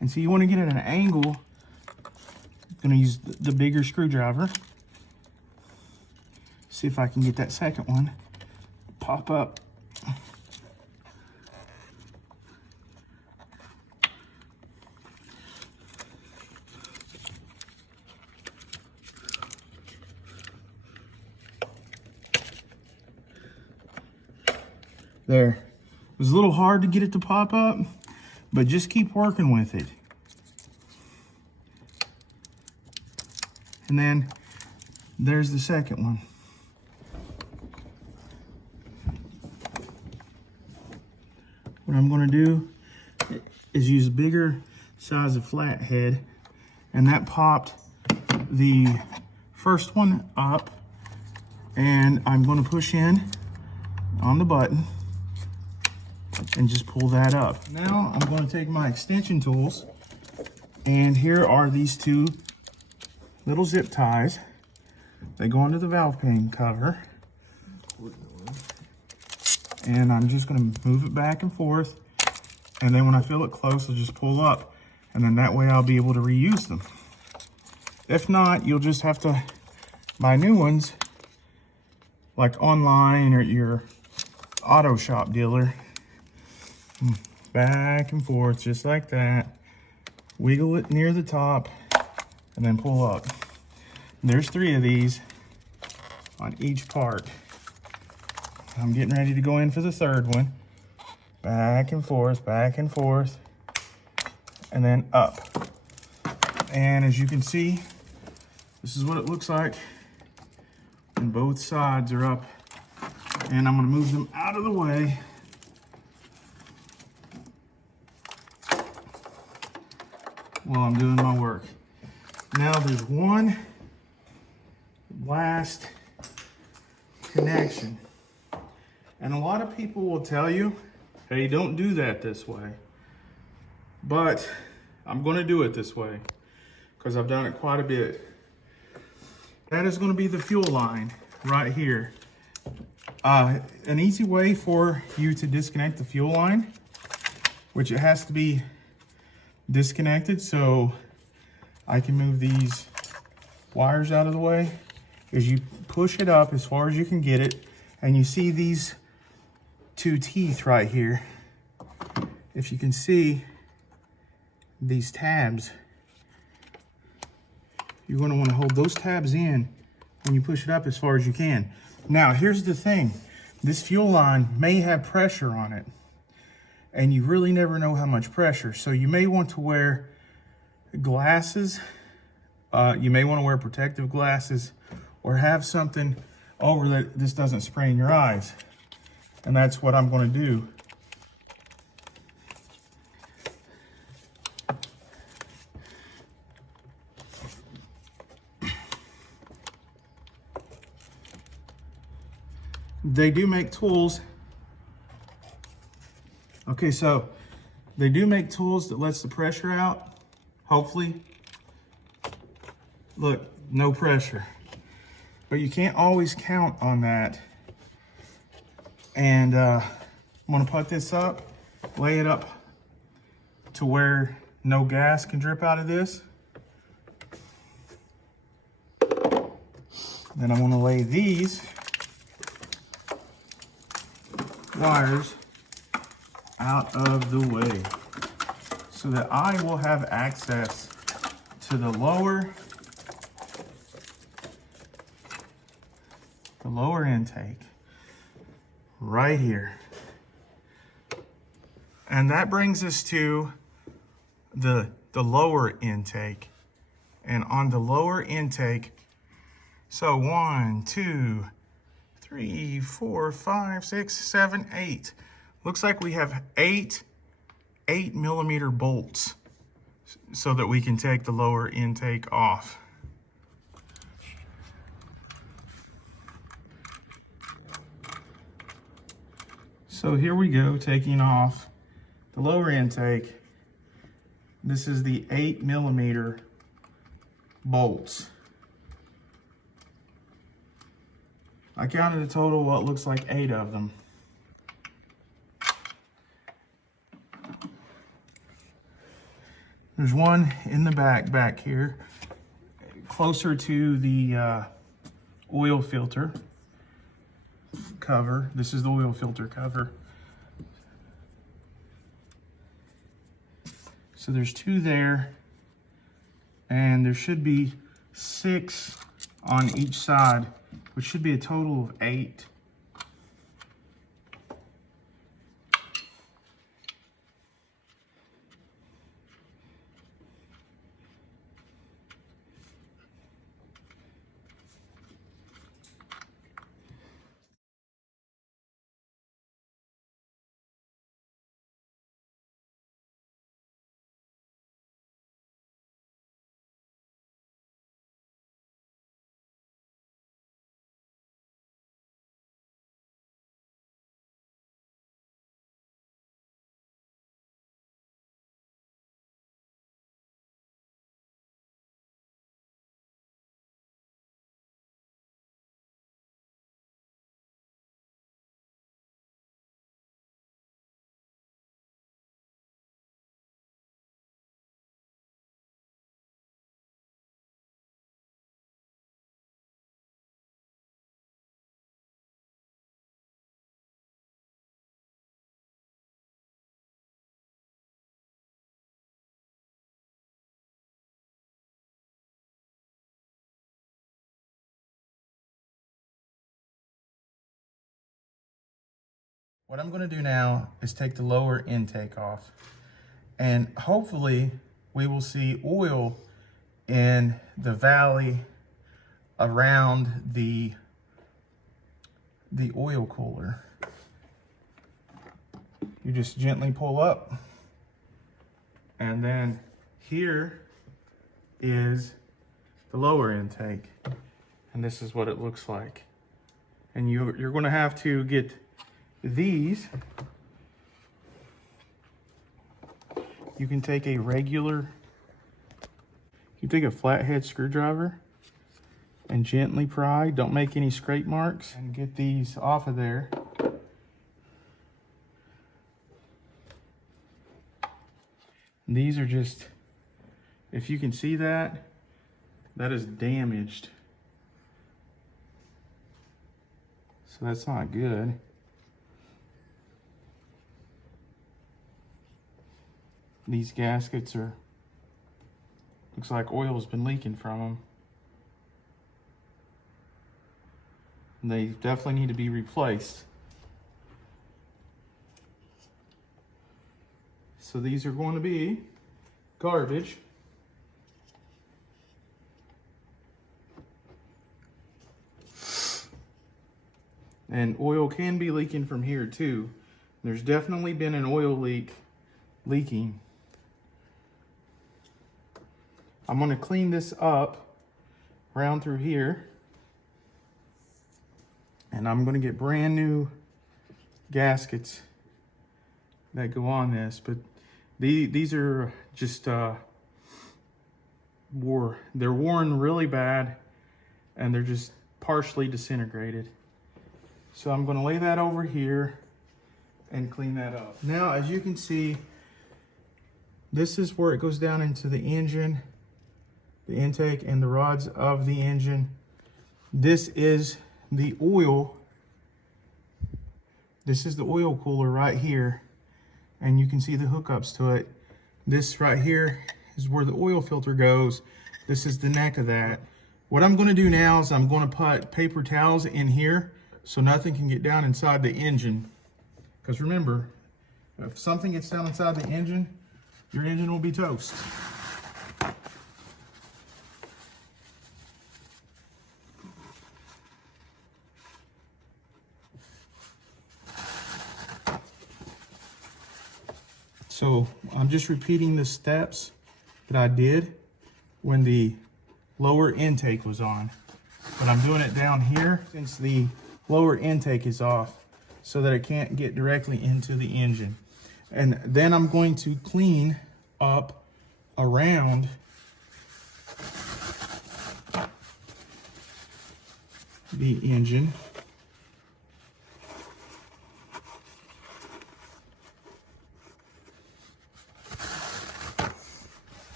And so you wanna get at an angle. I'm gonna use the bigger screwdriver. See if I can get that second one to pop up. There. It was a little hard to get it to pop up, but just keep working with it. And then there's the second one. What I'm going to do is use a bigger size of flathead, and that popped the first one up, and I'm going to push in on the button and just pull that up. Now I'm going to take my extension tools, and here are these 2 little zip ties. They go under the valve pin cover. And I'm just going to move it back and forth, and then when I feel it close, I'll just pull up, and then that way I'll be able to reuse them. If not, you'll just have to buy new ones, like online or at your auto shop dealer. Back and forth, just like that. Wiggle it near the top, and then pull up. There's 3 of these on each part. I'm getting ready to go in for the third one. Back and forth, and then up. And as you can see, this is what it looks like when both sides are up. And I'm gonna move them out of the way. While I'm doing my work. Now there's one last connection. And a lot of people will tell you, hey, don't do that this way. But I'm gonna do it this way because I've done it quite a bit. That is gonna be the fuel line right here. An easy way for you to disconnect the fuel line, which it has to be disconnected so I can move these wires out of the way, is you push it up as far as you can get it, and you see these 2 teeth right here. If you can see these tabs, you're going to want to hold those tabs in when you push it up as far as you can. Now here's the thing, this fuel line may have pressure on it, and you really never know how much pressure, so you may want to wear glasses, you may want to wear protective glasses or have something over that this doesn't spray in your eyes. And that's what I'm going to do. They do make tools. Okay, so they do make tools that lets the pressure out, hopefully. Look, no pressure. But you can't always count on that. And I'm gonna put this up, lay it up to where no gas can drip out of this. Then I'm gonna lay these wires out of the way so that I will have access to the lower intake right here. And that brings us to the lower intake. And on the lower intake, so 1, 2, 3, 4, 5, 6, 7, 8. Looks like we have 8 millimeter bolts so that we can take the lower intake off. So here we go, taking off the lower intake. This is the 8 millimeter bolts. I counted a total, what looks like 8 of them. There's one in the back here, closer to the oil filter cover. This is the oil filter cover. So there's 2 there, and there should be 6 on each side, which should be a total of 8. What I'm going to do now is take the lower intake off, and hopefully we will see oil in the valley around the oil cooler. You just gently pull up, and then here is the lower intake, and this is what it looks like. And you're going to have to get these. You can take a flathead screwdriver and gently pry. Don't make any scrape marks, and get these off of there. And these are just, if you can see that, that is damaged. So that's not good. These gaskets are, looks like oil has been leaking from them. They definitely need to be replaced. So these are going to be garbage. And oil can be leaking from here too. There's definitely been an oil leaking. I'm gonna clean this up around through here. And I'm gonna get brand new gaskets that go on this. But these are just, they're worn really bad and they're just partially disintegrated. So I'm gonna lay that over here and clean that up. Now, as you can see, this is where it goes down into the engine, the intake and the rods of the engine. This is the oil. This is the oil cooler right here. And you can see the hookups to it. This right here is where the oil filter goes. This is the neck of that. What I'm gonna do now is I'm gonna put paper towels in here so nothing can get down inside the engine. Because remember, if something gets down inside the engine, your engine will be toast. So I'm just repeating the steps that I did when the lower intake was on. But I'm doing it down here since the lower intake is off so that it can't get directly into the engine. And then I'm going to clean up around the engine.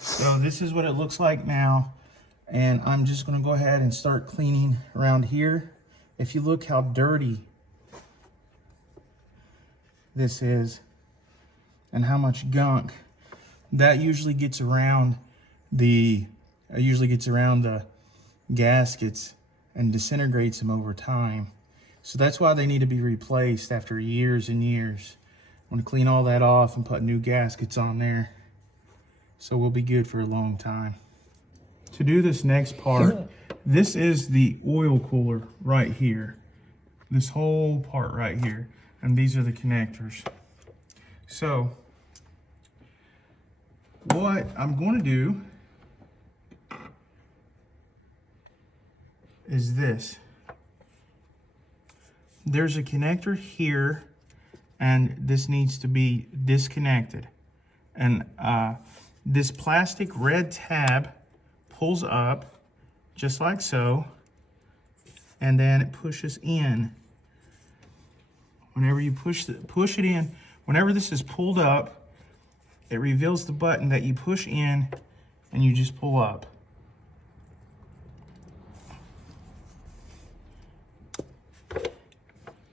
So this is what it looks like now. And I'm just gonna go ahead and start cleaning around here. If you look how dirty this is and how much gunk, that usually gets around the gaskets and disintegrates them over time. So that's why they need to be replaced after years and years. I'm gonna clean all that off and put new gaskets on there. So we'll be good for a long time. To do this next part, this is the oil cooler right here. This whole part right here. And these are the connectors. So what I'm going to do is this. There's a connector here and this needs to be disconnected. And this plastic red tab pulls up just like so, and then it pushes in. Whenever you push it in, whenever this is pulled up, it reveals the button that you push in and you just pull up.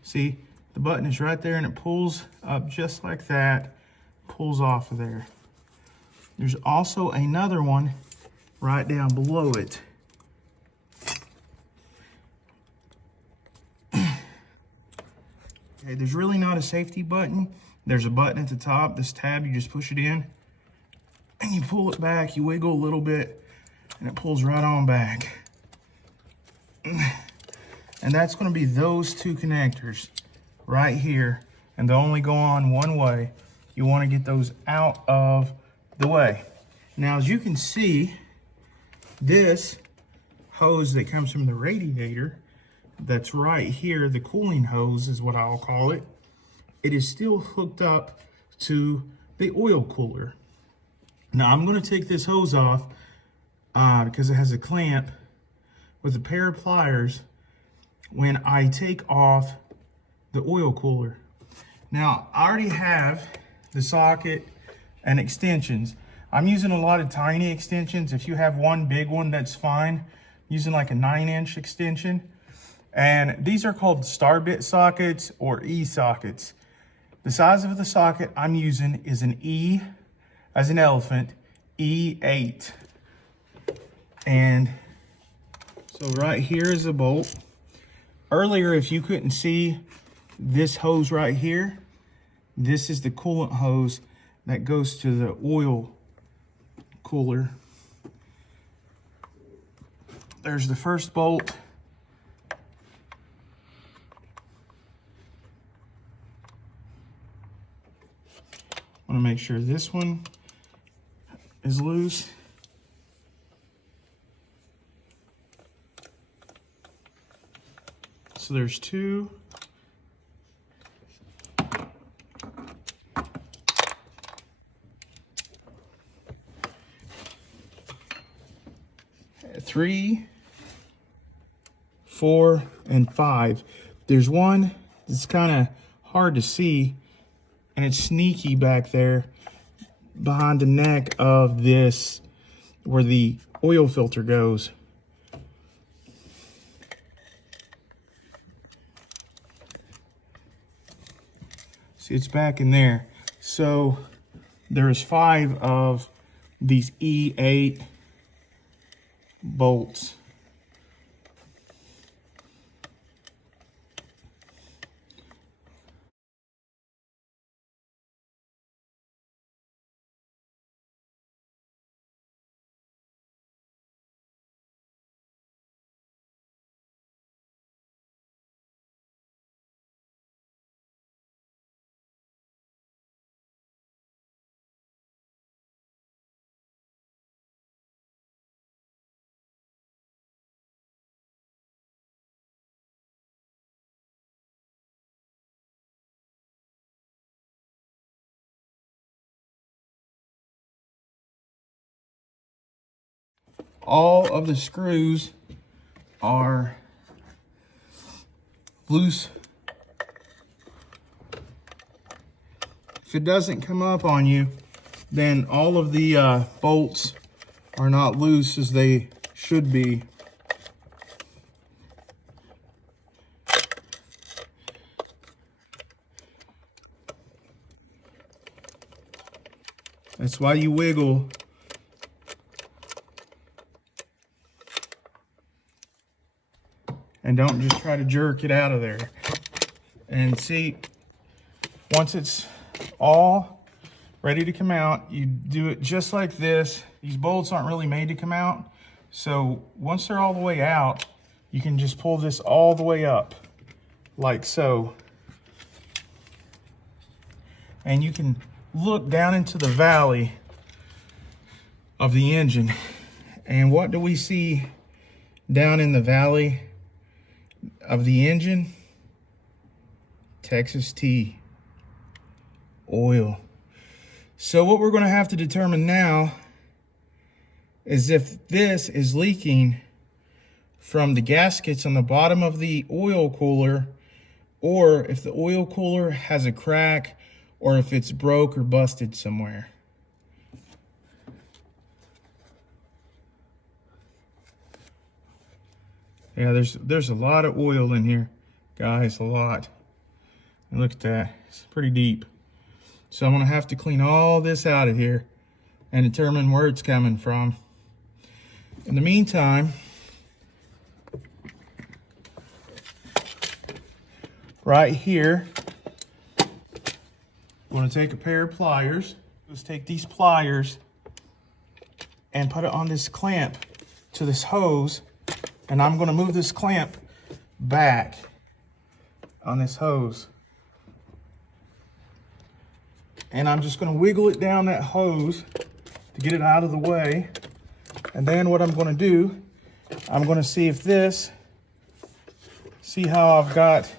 See, the button is right there and it pulls up just like that, pulls off of there. There's also another one right down below it. Okay, there's really not a safety button. There's a button at the top, this tab, you just push it in and you pull it back, you wiggle a little bit and it pulls right on back. And that's gonna be those two connectors right here, and they'll only go on one way. You wanna get those out of the way. Now, as you can see, this hose that comes from the radiator, that's right here, the cooling hose is what I'll call it, it is still hooked up to the oil cooler. Now, I'm gonna take this hose off because it has a clamp with a pair of pliers when I take off the oil cooler. Now, I already have the socket and extensions. I'm using a lot of tiny extensions. If you have one big one, that's fine. I'm using like a 9-inch extension. And these are called star bit sockets or E sockets. The size of the socket I'm using is an E, as an elephant, E8. And so right here is a bolt. Earlier, if you couldn't see this hose right here, this is the coolant hose that goes to the oil cooler. There's the first bolt. I want to make sure this one is loose. So there's two. Three, 4, and 5. There's one that's kind of hard to see, and it's sneaky back there behind the neck of this where the oil filter goes. See, it's back in there. So there's 5 of these E8 bolts. All of the screws are loose. If it doesn't come up on you, then all of the bolts are not loose as they should be. That's why you wiggle. And don't just try to jerk it out of there. And see, once it's all ready to come out, you do it just like this. These bolts aren't really made to come out. So once they're all the way out, you can just pull this all the way up, like so. And you can look down into the valley of the engine. And what do we see down in the valley of the engine? Texas T oil. So what we're going to have to determine now is if this is leaking from the gaskets on the bottom of the oil cooler, or if the oil cooler has a crack, or if it's broke or busted somewhere. Yeah, there's a lot of oil in here, guys, a lot. And look at that, it's pretty deep. So I'm gonna have to clean all this out of here and determine where it's coming from. In the meantime, right here, I'm gonna take a pair of pliers. Let's take these pliers and put it on this clamp to this hose. And I'm going to move this clamp back on this hose. And I'm just going to wiggle it down that hose to get it out of the way. And then what I'm going to do, I'm going to see if this, see how I've got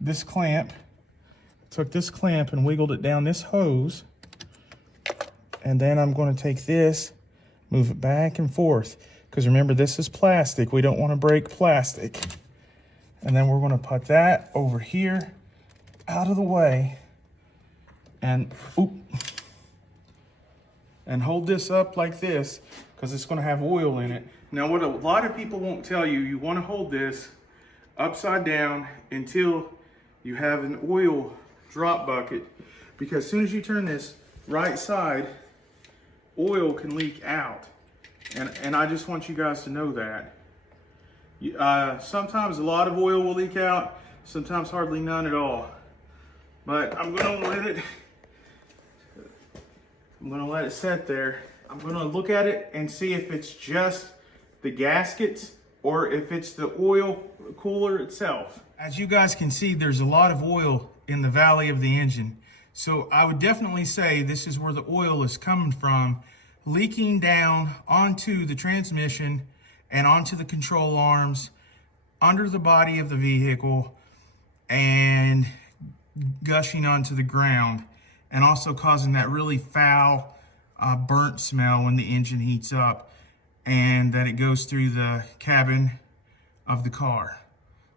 this clamp. Took this clamp and wiggled it down this hose. And then I'm going to take this, move it back and forth. Because remember, this is plastic. We don't want to break plastic. And then we're going to put that over here out of the way. And, and hold this up like this because it's going to have oil in it. Now, what a lot of people won't tell you, you want to hold this upside down until you have an oil drop bucket. Because as soon as you turn this right side, oil can leak out. And I just want you guys to know that. Sometimes a lot of oil will leak out, sometimes hardly none at all. But I'm gonna let it set there. I'm gonna look at it and see if it's just the gaskets or if it's the oil cooler itself. As you guys can see, there's a lot of oil in the valley of the engine. So I would definitely say this is where the oil is coming from, leaking down onto the transmission and onto the control arms, under the body of the vehicle, and gushing onto the ground, and also causing that really foul burnt smell when the engine heats up and that it goes through the cabin of the car.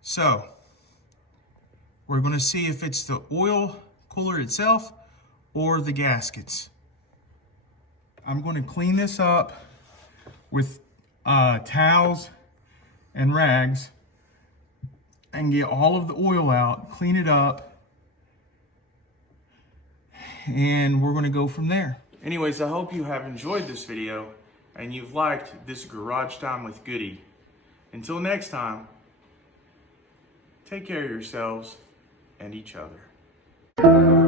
So we're going to see if it's the oil cooler itself or the gaskets. I'm going to clean this up with towels and rags and get all of the oil out, clean it up, and we're going to go from there. Anyways, I hope you have enjoyed this video and you've liked this garage time with Goody. Until next time, take care of yourselves and each other.